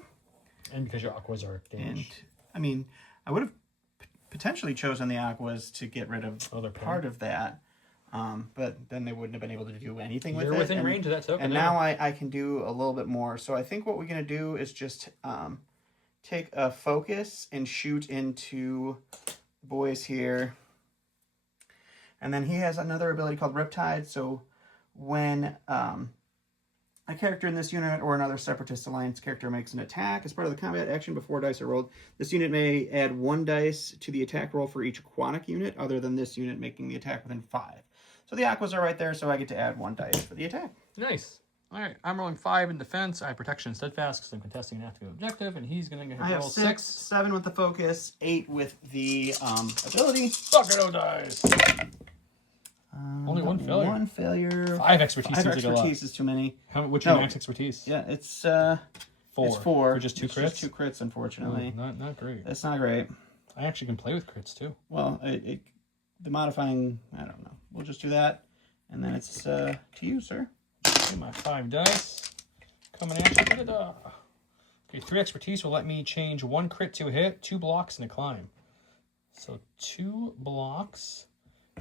And because your aquas are damaged. And, I mean, I would have potentially chosen the aquas to get rid of part of that. But then they wouldn't have been able to do anything with it. You're within range of that token. And now I can do a little bit more. So I think what we're going to do is just take a focus and shoot into the boys here. And then he has another ability called Riptide. So when a character in this unit or another Separatist Alliance character makes an attack as part of the combat action before dice are rolled, this unit may add 1 dice to the attack roll for each aquatic unit other than this unit making the attack within 5. So the aquas are right there, so I get to add 1 dice for the attack. Nice. All right, I'm rolling 5 in defense. I have protection and steadfast because I'm contesting an active objective, and he's going to I have roll 6, 7 with the focus, 8 with the ability. Fuck it, no dice. Only 1 failure. 1 failure. 5 expertise 5 seems like a lot. expertise is too many. What's your max expertise? Yeah, it's 4. It's 4. For just 2 it's crits? Just 2 crits, unfortunately. Not great. That's not great. I actually can play with crits too. Well, the modifying, I don't know. We'll just do that. And then it's to you, sir. Okay, my 5 dice. Coming at you. Da-da-da. Okay, 3 expertise will let me change 1 crit to a hit, 2 blocks, and a climb. So 2 blocks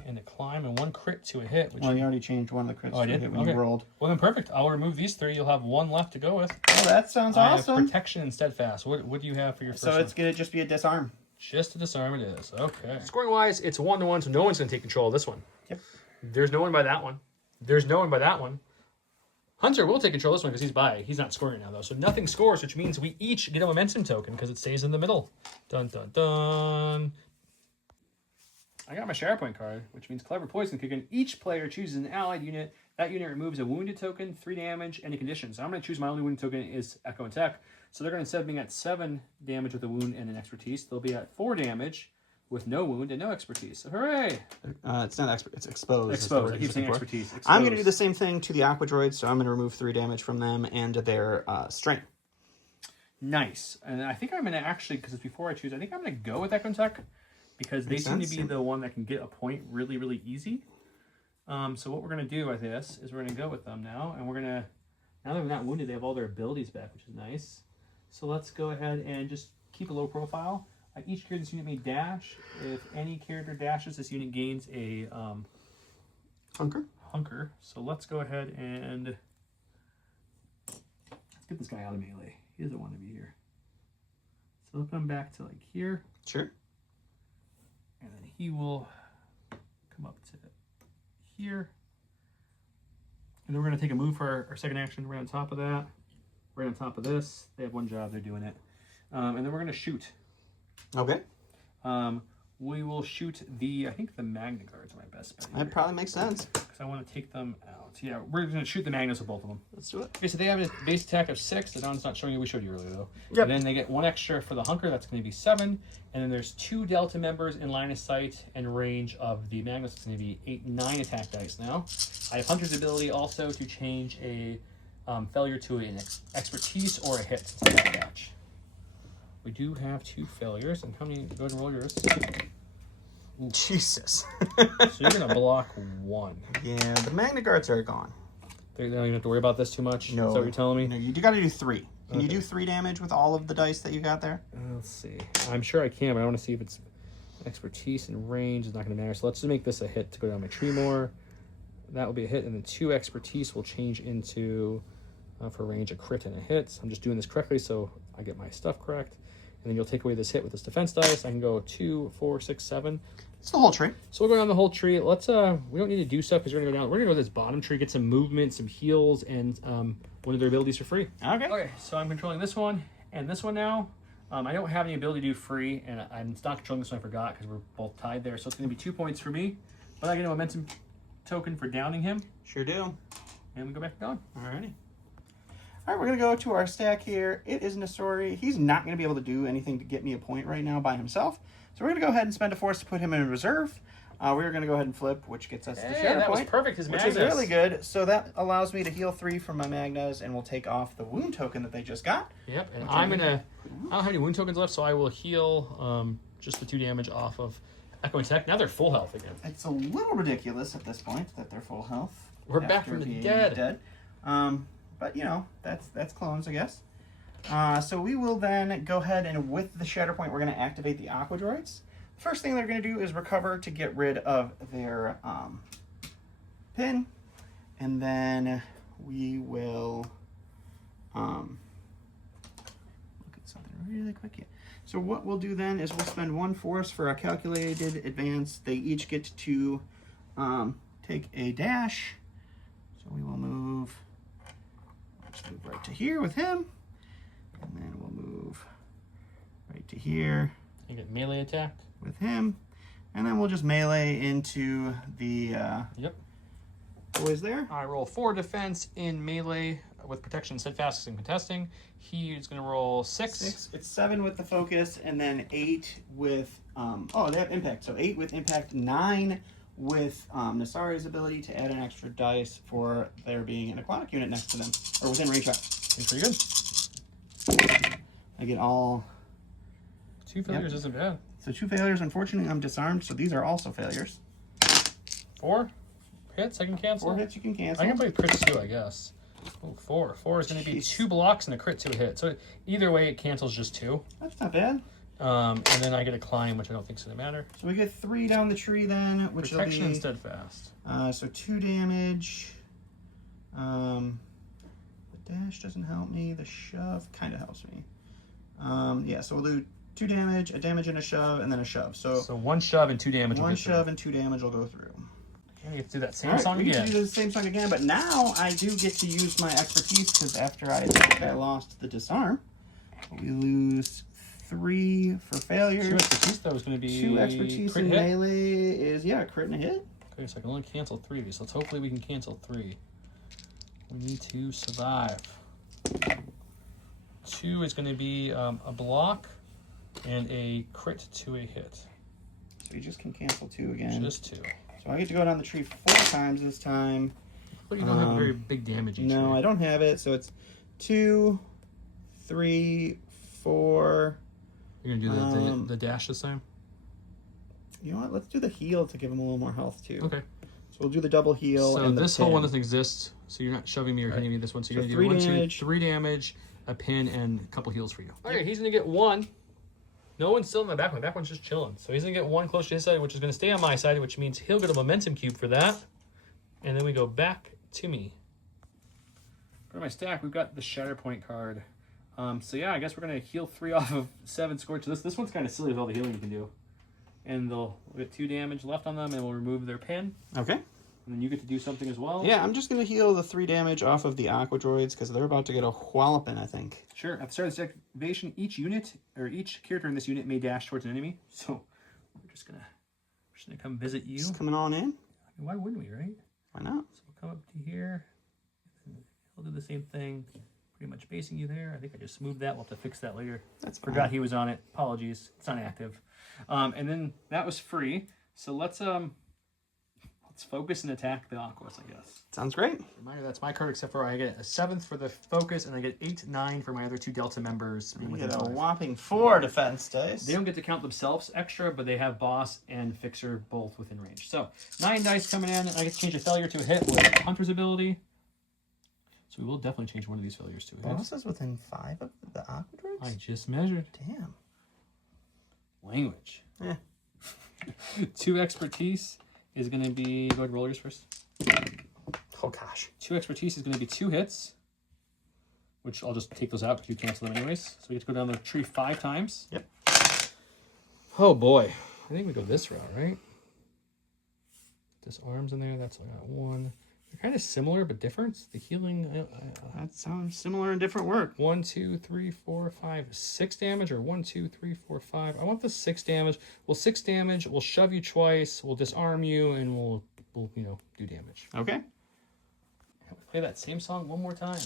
and a climb and 1 crit to a hit. Well, you already changed 1 of the crits to a hit when you rolled. Well, then perfect. I'll remove these 3. You'll have 1 left to go with. Oh, that sounds awesome. I have protection and steadfast. What do you have for your first one? So it's going to just be a disarm. Just a disarm it is. Okay. Scoring-wise, it's 1-1, so no one's going to take control of this one. Yep. There's no one by that one. There's no one by that one. Hunter will take control of this one because he's by. He's not scoring now, though. So nothing scores, which means we each get a momentum token because it stays in the middle. Dun, dun, dun. I got my Shatterpoint card, which means Clever Poison kick in. Each player chooses an allied unit. That unit removes a wounded token, 3 damage, any conditions. So I'm going to choose my only wounded token is Echo and Tech. So they're going to, instead of being at 7 damage with a wound and an expertise, they'll be at 4 damage with no wound and no expertise. So hooray! It's not expert. It's exposed. Exposed. I keep saying expertise. Exposed. I'm going to do the same thing to the Aqua Droids, so I'm going to remove 3 damage from them and their strain. Nice. And I think I'm going to actually, because it's before I choose, I think I'm going to go with Echo and Tech because they seem to be the one that can get a point really, really easy. So what we're going to do with this is we're going to go with them now, and we're going to, now that they're not wounded, they have all their abilities back, which is nice. So let's go ahead and just keep a low profile. Each character in this unit may dash. If any character dashes, this unit gains a hunker. So let's go ahead and let's get this guy out of melee. He doesn't want to be here. So he'll come back to like here. Sure. And then he will come up to here. And then we're going to take a move for our second action right on top of that. Right on top of this. They have one job, they're doing it. And then we're going to shoot. Okay. We will shoot I think the Magna Guards are my best bet. That probably makes sense. Because I want to take them out. Yeah, we're going to shoot the Magnus with both of them. Let's do it. Okay, so they have a base attack of 6. The Don's not showing you. We showed you earlier, though. Yep. And then they get 1 extra for the Hunker. That's going to be 7. And then there's 2 Delta members in line of sight and range of the Magnus. It's going to be 8, 9 attack dice now. I have Hunter's ability also to change a failure to an expertise or a hit. So that match. We do have 2 failures. And how many? Go ahead and roll yours. Jesus. So you're going to block 1. Yeah, the Magna Guards are gone. They don't even have to worry about this too much? No. Is that what you're telling me? No, you got to do 3. Can you do 3 damage with all of the dice that you got there? Let's see. I'm sure I can, but I want to see if it's expertise and range. It's not going to matter. So let's just make this a hit to go down my tree more. That will be a hit, and then 2 expertise will change into, for range, a crit and a hit. So I'm just doing this correctly so I get my stuff correct. And then you'll take away this hit with this defense dice. I can go 2, 4, 6, 7. It's the whole tree. So we'll go down the whole tree. Let's we don't need to do stuff because we're gonna go down. We're gonna go to this bottom tree, get some movement, some heals, and one of their abilities for free. Okay. So I'm controlling this one and this one now. I don't have any ability to do free, and I'm not controlling this one. I forgot because we're both tied there. So it's gonna be 2 points for me. But I get a momentum token for downing him. Sure do. And we go back to Don. Alrighty. All right, we're going to go to our stack here. It is Nesori. He's not going to be able to do anything to get me a point right now by himself. So we're going to go ahead and spend a force to put him in reserve. We're going to go ahead and flip, which gets us the Shatterpoint. That was perfect. His Magnus. Which is really good. So that allows me to heal 3 from my Magnas, and we'll take off the wound token that they just got. Yep, and I don't have any wound tokens left, so I will heal just the 2 damage off of Echo and Tech. Now they're full health again. It's a little ridiculous at this point that they're full health. We're back from the dead. But, you know, that's clones, I guess. So we will then go ahead and with the Shatterpoint, we're going to activate the Aqua Droids. The first thing they're going to do is recover to get rid of their pin. And then we will look at something really quick here. So what we'll do then is we'll spend 1 force for our calculated advance. They each get to take a dash. So we will move... Let's move right to here with him. And then we'll move right to here. You get melee attack with him. And then we'll just melee into the boys there. I roll 4 defense in melee with protection, steadfast, and contesting. He's going to roll 6. It's 7 with the focus, and then 8 with... they have impact. So 8 with impact, 9 with Nasari's ability to add an extra dice for there being an aquatic unit next to them, or within range shot. It's pretty good. I get all... 2 failures isn't bad. So 2 failures. Unfortunately, I'm disarmed, so these are also failures. 4 hits I can cancel? 4 hits you can cancel. I can play crits too, I guess. Oh, 4. 4 is going to be 2 blocks and a crit to a hit. So either way, it cancels just 2. That's not bad. And then I get a climb, which I don't think is going to matter. So we get 3 down the tree then, which protection will be... and steadfast. So 2 damage. The dash doesn't help me. The shove kind of helps me. Yeah, so we'll do 2 damage, a damage and a shove, and then a shove. So 1 shove and 2 damage. 1 shove and 2 damage will go through. And you get to do that same song again. We get to do the same song again, but now I do get to use my expertise because after I think I lost the disarm, we lose 3 for failure. 2 expertise, though, is going to be 2 expertise in melee is, yeah, a crit and a hit. Okay, so I can only cancel 3 of these. So let's hopefully we can cancel 3. We need to survive. 2 is going to be a block and a crit to a hit. So you just can cancel 2 again. Just 2. So I get to go down the tree 4 times this time. But you don't have very big damage each No, way. I don't have it. So it's 2, 3, 4. You're going to do the dash this time? You know what? Let's do the heal to give him a little more health, too. Okay. So we'll do the double heal. So and this pin. whole one doesn't exist. So you're not shoving me or hitting me this one. So you're So going to do 3 damage. 3 damage, a pin, and a couple heals for you. All right, he's going to get 1. No one's still in my back. My back one's just chilling. So he's going to get 1 close to his side, which is going to stay on my side, which means he'll get a momentum cube for that. And then we go back to me. For my stack, we've got the Shatterpoint card. So yeah, I guess we're going to heal 3 off of 7 Scorch. This one's kind of silly with all the healing you can do. And we'll get 2 damage left on them, and we'll remove their pin. Okay. And then you get to do something as well. Yeah, I'm just going to heal the 3 damage off of the Aqua Droids because they're about to get a walloping, I think. Sure. At the start of this activation, each unit, or each character in this unit may dash towards an enemy. So we're just gonna come visit you. Just coming on in. I mean, why wouldn't we, right? Why not? So we'll come up to here. And he'll do the same thing. Pretty much basing you there. I think I just moved that. We'll have to fix that later. That's fine. Forgot he was on it. Apologies. It's unactive. And then that was free. So let's focus and attack the Aquas, I guess. Sounds great. Reminder, that's my card, except for I get a 7th for the focus, and I get 8, 9 for my other 2 Delta members. You get a whopping 4 defense dice. They don't get to count themselves extra, but they have boss and fixer both within range. So 9 dice coming in, and I get to change a failure to a hit with Hunter's ability. So we will definitely change one of these failures to a hit. Boss is within 5 of the Aqua Droids? I just measured. Damn. Language. Yeah. 2 expertise is going to be... Go ahead and roll yours first. Oh, gosh. 2 expertise is going to be 2 hits, which I'll just take those out because you cancel them anyways. So we get to go down the tree 5 times. Yep. Oh, boy. I think we go this route, right? Disarms in there. That's I got 1. They're kind of similar, but different. The healing... That sounds similar in different work. 1, 2, 3, 4, 5, 6 damage, or 1, 2, 3, 4, 5. I want the 6 damage. Well, 6 damage. We'll shove you twice. We'll disarm you, and we'll do damage. Okay. Play that same song one more time.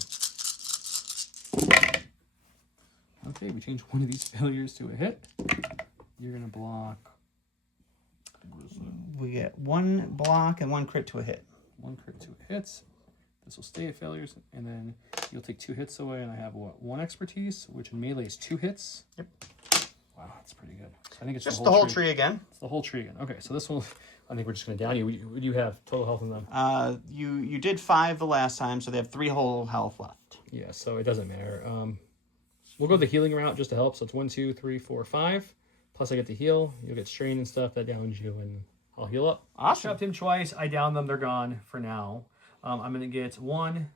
Okay, we change one of these failures to a hit. You're gonna block. We get 1 block and 1 crit to a hit. 1 crit, 2 hits. This will stay at failures, and then you'll take 2 hits away, and I have what? 1 expertise, which in melee is 2 hits. Yep. Wow, that's pretty good. So I think it's just the whole tree again. It's the whole tree again. Okay, so this one, I think we're just gonna down you. What do you have total health in them? You did 5 the last time, so they have 3 whole health left. Yeah, so it doesn't matter. We'll go the healing route just to help. So it's 1, 2, 3, 4, 5. Plus I get to heal. You'll get strain and stuff that downs you, and I'll heal up. Awesome. Shoved him twice. I downed them. They're gone for now. I'm going to get 1,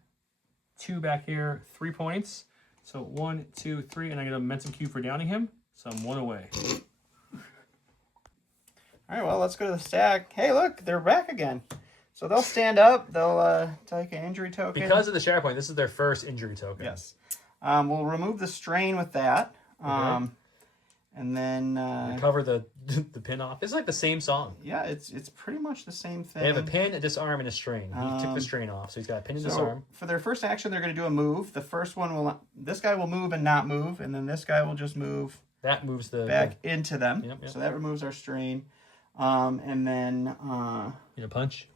2 back here, 3 points. So 1, 2, 3, and I get a momentum cube for downing him. So I'm 1 away. All right, well, let's go to the stack. Hey, look, they're back again. So they'll stand up. They'll take an injury token. Because of the Shatterpoint, this is their first injury token. Yes. We'll remove the strain with that. Okay. And then... recover the pin off. It's like the same song. Yeah, it's pretty much the same thing. They have a pin, a disarm, and a strain. He took the strain off, so he's got a pin and disarm. For their first action, they're going to do a move. The first one will... This guy will move and not move, and then this guy will just move... That moves the... Back into them. Yep. So that removes our strain. And then... You know, punch?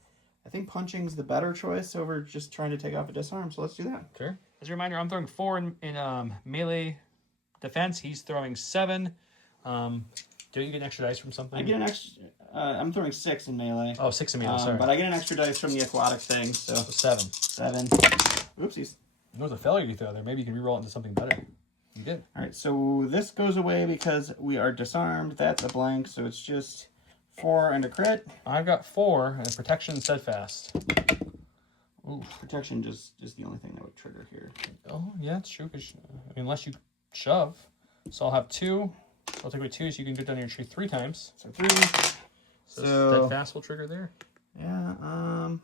I think punching's the better choice over just trying to take off a disarm, so let's do that. Sure. As a reminder, I'm throwing 4 in melee defense. He's throwing 7. Don't you get an extra dice from something? I get an extra... I'm throwing 6 in melee. Oh, 6 in melee, sorry. But I get an extra dice from the aquatic thing, so... 7. 7. Oopsies. There was a failure you throw there. Maybe you can reroll it into something better. You did. All right, so this goes away because we are disarmed. That's a blank, so it's just 4 and a crit. I've got 4 and protection steadfast. Ooh. Protection just is the only thing that would trigger here. Oh, yeah, it's true. Unless you shove. So I'll have 2. I'll take away 2, so you can get down your tree 3 times. So 3. So steadfast will trigger there. Yeah.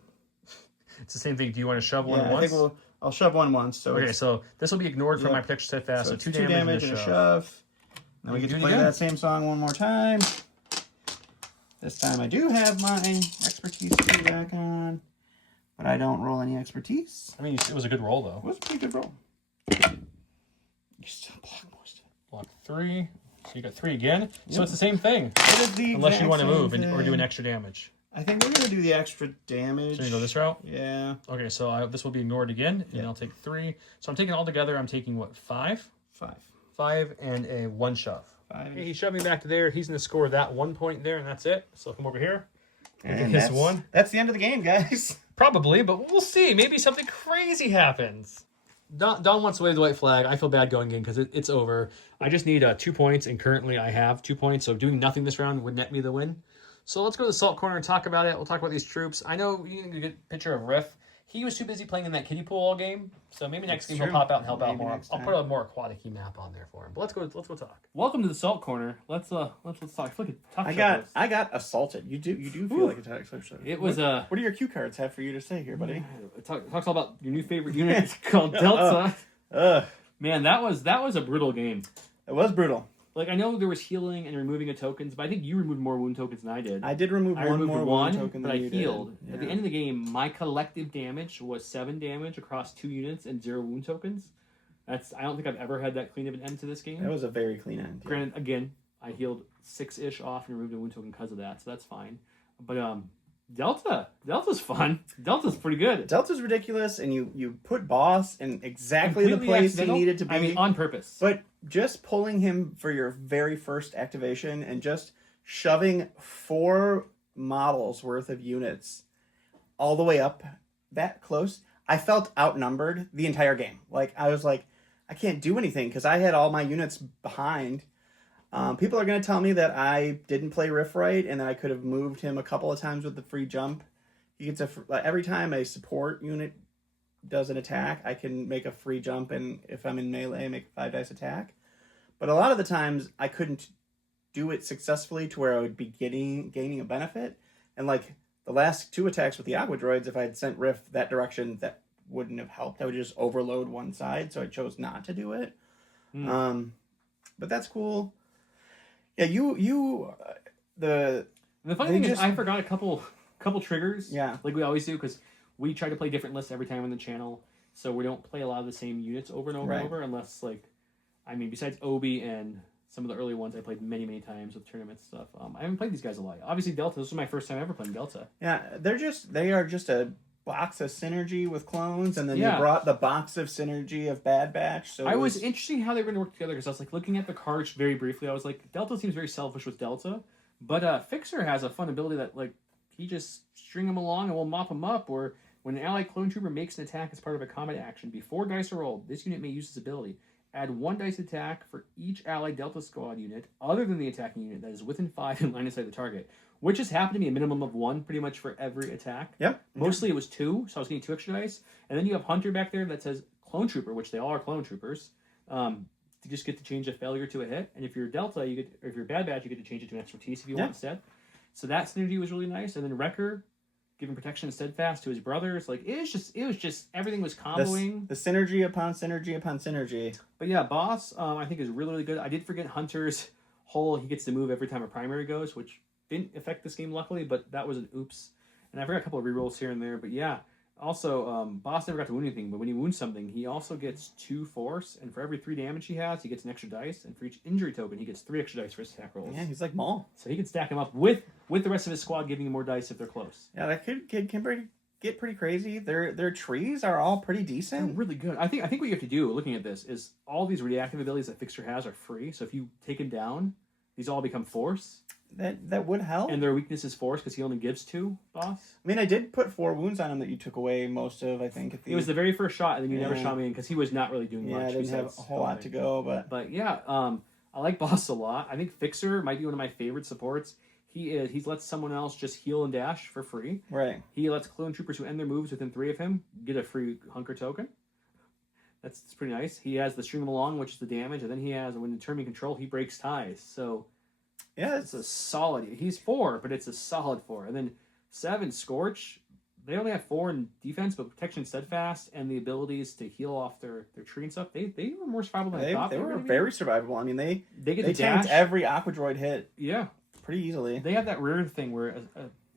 It's the same thing. Do you want to shove one I once? think I'll shove 1 once. So okay, so this will be ignored from my protection steadfast. So 2 damage and a shove. Then we get to play that same song one more time. This time I do have my expertise tree back on, but I don't roll any expertise. I mean, it was a good roll, though. It was a pretty good roll. You still block most of it. Block 3. So you got 3 again. Yep. So it's the same thing. It is the unless you want to move or do an extra damage. I think we're going to do the extra damage. So you go this route? Yeah. Okay, so this will be ignored again, and I'll take 3. So I'm taking all together, I'm taking, what, 5? 5. 5 and a 1 shove. 5. Okay, he shoved me back to there. He's going to score that 1 point there, and that's it. So come over here. And that's, 1. That's the end of the game, guys. Probably, but we'll see. Maybe something crazy happens. Don wants to wave the white flag. I feel bad going in because it's over. I just need 2 points, and currently I have 2 points, so doing nothing this round would net me the win. So let's go to the Salt Corner and talk about it. We'll talk about these troops. I know you need a good picture of Riff. He was too busy playing in that kiddie pool all game, so maybe next game he'll pop out and help out more. I'll put a more aquatic-y map on there for him. But let's go talk. Welcome to the Salt Corner. Let's talk. I got assaulted. You do feel like a talk show. It was What do your cue cards have for you to say here, buddy? It talks all about your new favorite unit. It's called Delta. Man, that was a brutal game. It was brutal. Like, I know there was healing and removing of tokens, but I think you removed more wound tokens than I did. I did remove one more wound token but than I you healed. did. At the end of the game, my collective damage was 7 damage across 2 units and 0 wound tokens. I don't think I've ever had that clean of an end to this game. That was a very clean end. Yeah. Granted, again, I healed 6-ish off and removed a wound token because of that, so that's fine. But Delta's fun. Delta's pretty good. Delta's ridiculous, and you put Boss in exactly the place he needed to be. I mean, on purpose. But just pulling him for your very first activation and just shoving 4 models worth of units all the way up that close, I felt outnumbered the entire game. Like, I was like, I can't do anything because I had all my units behind. People are going to tell me that I didn't play Riff right and that I could have moved him a couple of times with the free jump. He gets every time a support unit does an attack, I can make a free jump, and if I'm in melee, make a 5 dice attack. But a lot of the times, I couldn't do it successfully to where I would be gaining a benefit. And like the last 2 attacks with the Aqua Droids, if I had sent Riff that direction, that wouldn't have helped. I would just overload one side, so I chose not to do it. But that's cool. Yeah, the funny thing is, I forgot a couple triggers. Yeah, like we always do, because we try to play different lists every time on the channel, so we don't play a lot of the same units over and over and over, unless besides Obi and some of the early ones I played many times with tournament stuff. I haven't played these guys a lot. Obviously, Delta. This was my first time ever playing Delta. Yeah, they are just a box of synergy with clones, and then you brought the box of synergy of Bad Batch. So it was interesting how they were going to work together, because I was like looking at the cards very briefly. I was like, Delta seems very selfish with Delta, but Fixer has a fun ability that like he just string them along and we'll mop them up. Or when an allied clone trooper makes an attack as part of a combat action, before dice are rolled, this unit may use this ability. Add 1 dice attack for each allied Delta squad unit other than the attacking unit that is within 5 in line of sight of the target. Which has happened to me a minimum of 1 pretty much for every attack. Yep. Mostly it was 2, so I was getting 2 extra dice. And then you have Hunter back there that says Clone Trooper, which they all are Clone Troopers. You just get to change a failure to a hit. And if you're Delta, if you're Bad Batch, you get to change it to an expertise if you want instead. So that synergy was really nice. And then Wrecker giving protection and steadfast to his brothers. Like it was just everything was comboing. The synergy upon synergy upon synergy. But yeah, Boss I think is really good. I did forget Hunter's whole he gets to move every time a primary goes, which didn't affect this game luckily, but that was an oops. And I forgot a couple of rerolls here and there, but yeah. Also, Boss never got to wound anything, but when he wounds something, he also gets 2 force, and for every 3 damage he has, he gets an extra dice, and for each injury token, he gets 3 extra dice for his attack rolls. Yeah, he's like Maul. So he can stack him up with the rest of his squad, giving him more dice if they're close. Yeah, that kid can get pretty crazy. Their trees are all pretty decent. They're really good. I think what you have to do, looking at this, is all these reactive abilities that Fixer has are free, so if you take him down, these all become force. That would help. And their weakness is force because he only gives 2, Boss. I mean, I did put 4 wounds on him that you took away most of, I think. It was the very first shot, and then you never shot me in because he was not really doing much. Yeah, I didn't have a whole lot to go, but yeah, I like Boss a lot. I think Fixer might be one of my favorite supports. He lets someone else just heal and dash for free. Right. He lets clone troopers who end their moves within 3 of him get a free hunker token. That's pretty nice. He has the string them along, which is the damage, and then he has when determining control, he breaks ties. So. Yeah, it's a solid. He's 4, but it's a solid 4. And then 7, Scorch, they only have 4 in defense, but protection, steadfast, and the abilities to heal off their tree and stuff. They were more survivable than I thought. They were very survivable. I mean, they tanked every Aqua Droid hit. Yeah, pretty easily. They have that rare thing where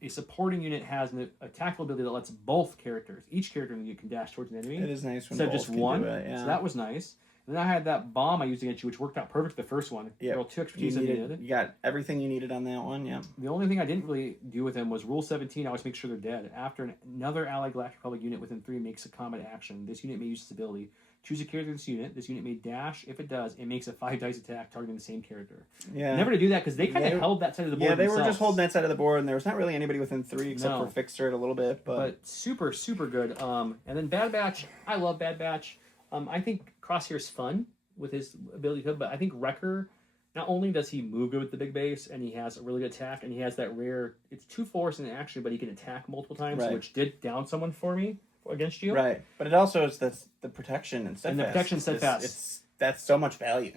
a supporting unit has an attackable ability that lets both characters, each character in the unit can dash towards an enemy. It is nice when instead of just one. Yeah. So that was nice. And then I had that bomb I used against you, which worked out perfect the first one. Yeah. Rolled 2 expertise I needed. You got everything you needed on that one, yeah. The only thing I didn't really do with him was Rule 17, I always make sure they're dead. After another Allied Galactic Republic unit within 3 makes a combat action, this unit may use this ability. Choose a character in this unit. This unit may dash. If it does, it makes a 5 dice attack targeting the same character. Yeah. Never to do that because they kind of held that side of the board. Yeah, they themselves. were just holding that side of the board, and there was not really anybody within 3 except for Fixer a little bit. But super, super good. And then Bad Batch, I love Bad Batch. I think Crosshair's fun with his ability to, but I think Wrecker, not only does he move good with the big base, and he has a really good attack, and he has that rare, it's 2 force in action, but he can attack multiple times, which did down someone for me against you. Right, but it also is the protection and steadfast. And the protection steadfast. That's so much value.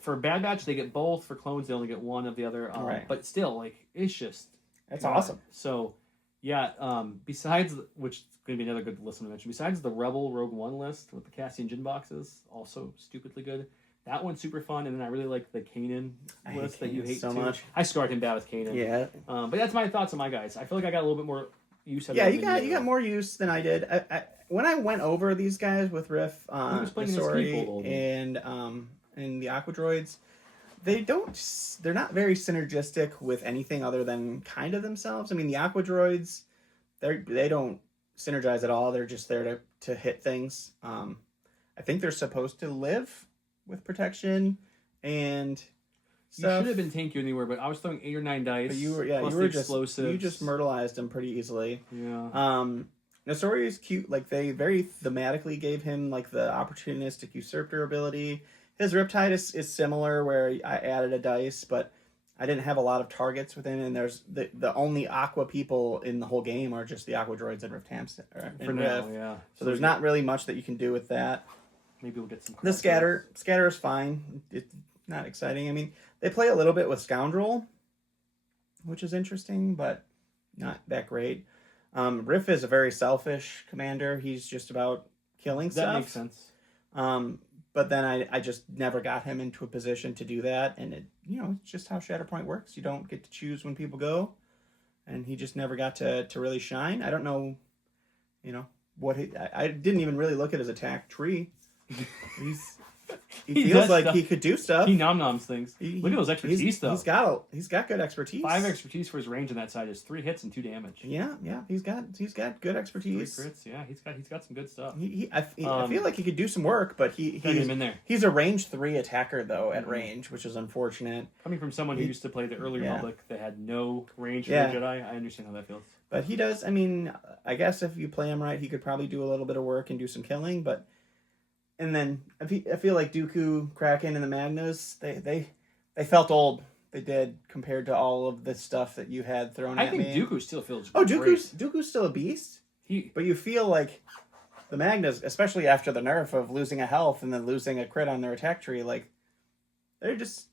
For Bad Batch, they get both. For clones, they only get one of the other. But still, like, it's just... That's awesome. So, yeah, besides, which is going to be another good list to mention, besides the Rebel Rogue One list with the Cassian Jin boxes, also stupidly good. That one's super fun, and then I really like the Kanan list that you hate so too. much. I scored him bad with Kanan. Yeah. But that's my thoughts on my guys. I feel like I got a little bit more use out of them. Yeah, you got more use than I did. When I went over these guys with Riff, Missouri, and the Aqua Droids, they're not very synergistic with anything other than kind of themselves. I mean, the Aqua Droids, they don't synergize at all. They're just there to hit things. I think they're supposed to live with protection and stuff. You should have been tanky anywhere, but I was throwing 8 or 9 dice. But you just myrtleized them pretty easily. Yeah. Nasori is cute. Like, they very thematically gave him like the opportunistic usurper ability. His Riptide is similar, where I added a dice, but I didn't have a lot of targets within, and there's the only Aqua people in the whole game are just the Aqua Droids and Rift Hamster. For now, yeah. So there's not really much that you can do with that. Maybe we'll get some. The Scatter is fine. It's not exciting. I mean, they play a little bit with Scoundrel, which is interesting, but not that great. Riff is a very selfish commander. He's just about killing stuff. That makes sense. But then I just never got him into a position to do that, and it's just how Shatterpoint works. You don't get to choose when people go, and he just never got to really shine. I don't know, what I didn't even really look at his attack tree. He feels like he could do stuff. He nom-noms things. Look at those expertise, though. He's got good expertise. 5 expertise for his range on that side is 3 hits and 2 damage. Yeah. He's got good expertise. 3 crits. Yeah, he's got some good stuff. I feel like he could do some work, but he's in there. He's a range 3 attacker though at range, which is unfortunate. Coming from someone who used to play the early Republic that had no range for a Jedi, I understand how that feels. But he does. I mean, I guess if you play him right, he could probably do a little bit of work and do some killing, but. And then I feel like Dooku, Kraken, and the Magnus, they felt old. They did compared to all of the stuff that you had thrown at me. I think Dooku still feels great. Dooku's still a beast. But you feel like the Magnus, especially after the nerf of losing a health and then losing a crit on their attack tree, like they're just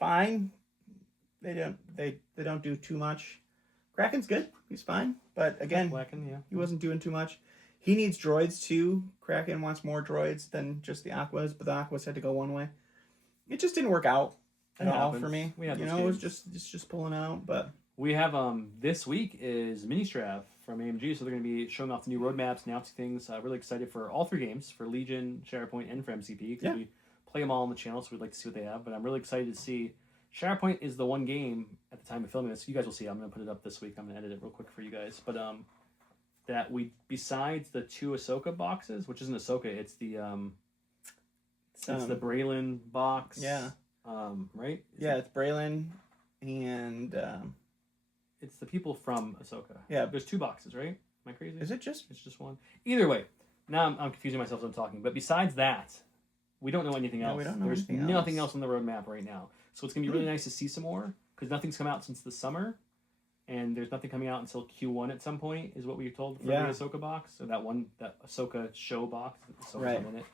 fine. They don't do too much. Kraken's good. He's fine. But again, he wasn't doing too much. He needs droids too. Kraken wants more droids than just the Aquas, but the Aquas had to go one way. It just didn't work out at all for me. It was just pulling out. But we have this week is Mini Strav from AMG, so they're going to be showing off the new roadmaps, announcing things. Really excited for all 3 games, for Legion, Shatterpoint, and for MCP, because we play them all on the channel, so we'd like to see what they have. But I'm really excited to see. Shatterpoint is the one game at the time of filming this. You guys will see. I'm going to put it up this week. I'm going to edit it real quick for you guys. But that we, besides the 2 Ahsoka boxes, which isn't Ahsoka, it's the Braylon box. Yeah. Right? It's Braylon and it's the people from Ahsoka. Yeah. There's 2 boxes, right? Am I crazy? Is it just? It's just one. Either way, now I'm confusing myself as I'm talking. But besides that, we don't know anything else. We don't know There's anything nothing else on the roadmap right now. So it's gonna be really nice to see some more, because nothing's come out since the summer. And there's nothing coming out until Q1 at some point, is what we were told for the Ahsoka box. So that Ahsoka show box, Ahsoka's in it.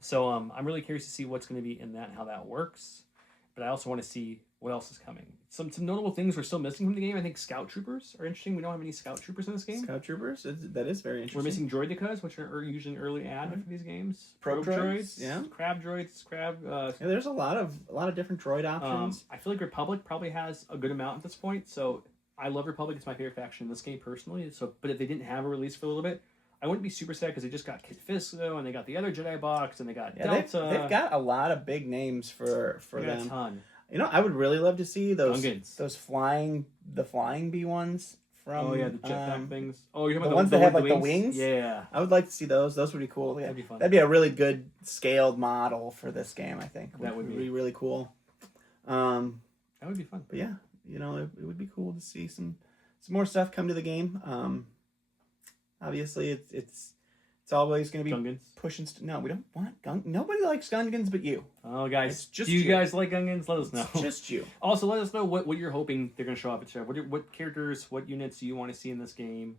So I'm really curious to see what's going to be in that and how that works. But I also want to see what else is coming. some notable things we're still missing from the game. I think Scout Troopers are interesting. We don't have any Scout Troopers in this game. Scout Troopers, that is very interesting. We're missing droidicas, which are usually an early ad for these games. Probe droids, yeah. Crab droids, yeah, there's a lot of different droid options. I feel like Republic probably has a good amount at this point. So I love Republic. It's my favorite faction in this game personally. So, but if they didn't have a release for a little bit, I wouldn't be super sad because they just got Kit Fisto and they got the other Jedi box and they got Delta. They've got a lot of big names for them. A ton. You know, I would really love to see those Gungans. flying B1s from. Oh yeah, the jetpack things. Oh, you're talking the about ones that have like the wings. Yeah, I would like to see those. Those would be cool. That'd be fun. That'd be a really good scaled model for this game. I think that would be really cool. That would be fun. But yeah, you know, it would be cool to see some more stuff come to the game. Obviously, it's always going to be Gungans. Pushing. No, we don't want Nobody likes Gungans but you. Oh, guys, it's just do you guys like Gungans? Let us know. It's just you. Also, let us know what you're hoping they're going to show up at Sheriff. What characters, what units do you want to see in this game?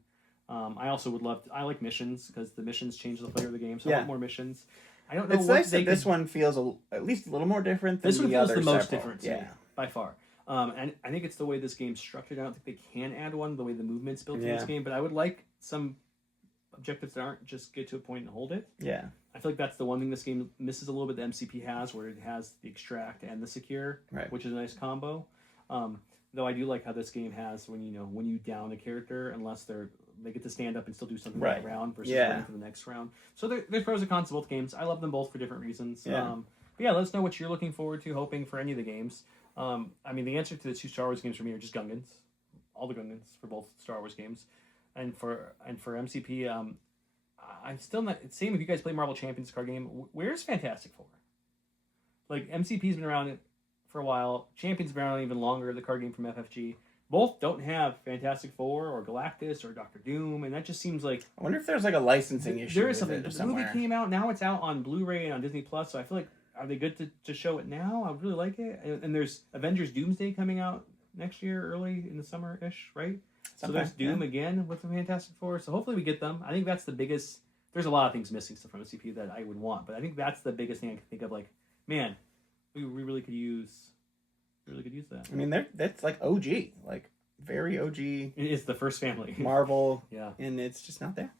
I also would love. I like missions because the missions change the flavor of the game. So I want more missions. I don't know. It's nice that this one feels at least a little more different than this one the feels other the most several. different to me, by far. And I think it's the way this game's structured. I don't think they can add one, the way the movement's built in this game. But I would like some objectives that aren't just get to a point and hold it. Yeah. I feel like that's the one thing this game misses a little bit. The MCP has, where it has the extract and the secure, which is a nice combo. Though I do like how this game has when you down a character, unless they get to stand up and still do something in the round versus waiting for the next round. So there's pros and cons to both games. I love them both for different reasons. Yeah. But yeah, let us know what you're looking forward to, hoping for any of the games. I mean, the answer to the two Star Wars games for me are just Gungans, all the Gungans for both Star Wars games, and for MCP, I'm still not. Same if you guys play Marvel Champions card game. Where's Fantastic Four? Like MCP's been around for a while. Champions been around even longer. The card game from FFG. Both don't have Fantastic Four or Galactus or Doctor Doom, and that just seems like. I wonder if there's like a licensing issue. There is something. The movie came out. Now it's out on Blu-ray and on Disney Plus. So I feel like, are they good to show it now? I would really like it. And there's Avengers Doomsday coming out next year, early in the summer-ish, right? So there's Doom again with the Fantastic Four. So hopefully we get them. I think that's the biggest. There's a lot of things missing stuff from MCP that I would want, but I think that's the biggest thing I can think of. Like, man, we really could use. Really could use that. I mean, that's like OG, like very OG. It's the first family. Marvel. Yeah. And it's just not there.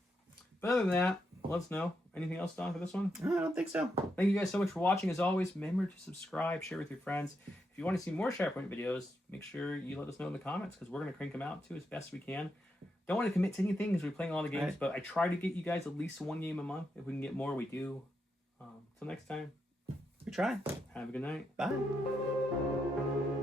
But other than that, let us know. Anything else, Don, for this one? No, I don't think so. Thank you guys so much for watching. As always, remember to subscribe, share with your friends. If you want to see more Shatterpoint videos, make sure you let us know in the comments because we're going to crank them out too as best we can. Don't want to commit to anything because we're playing a lot of games, but I try to get you guys at least one game a month. If we can get more, we do. Till next time. We try. Have a good night. Bye.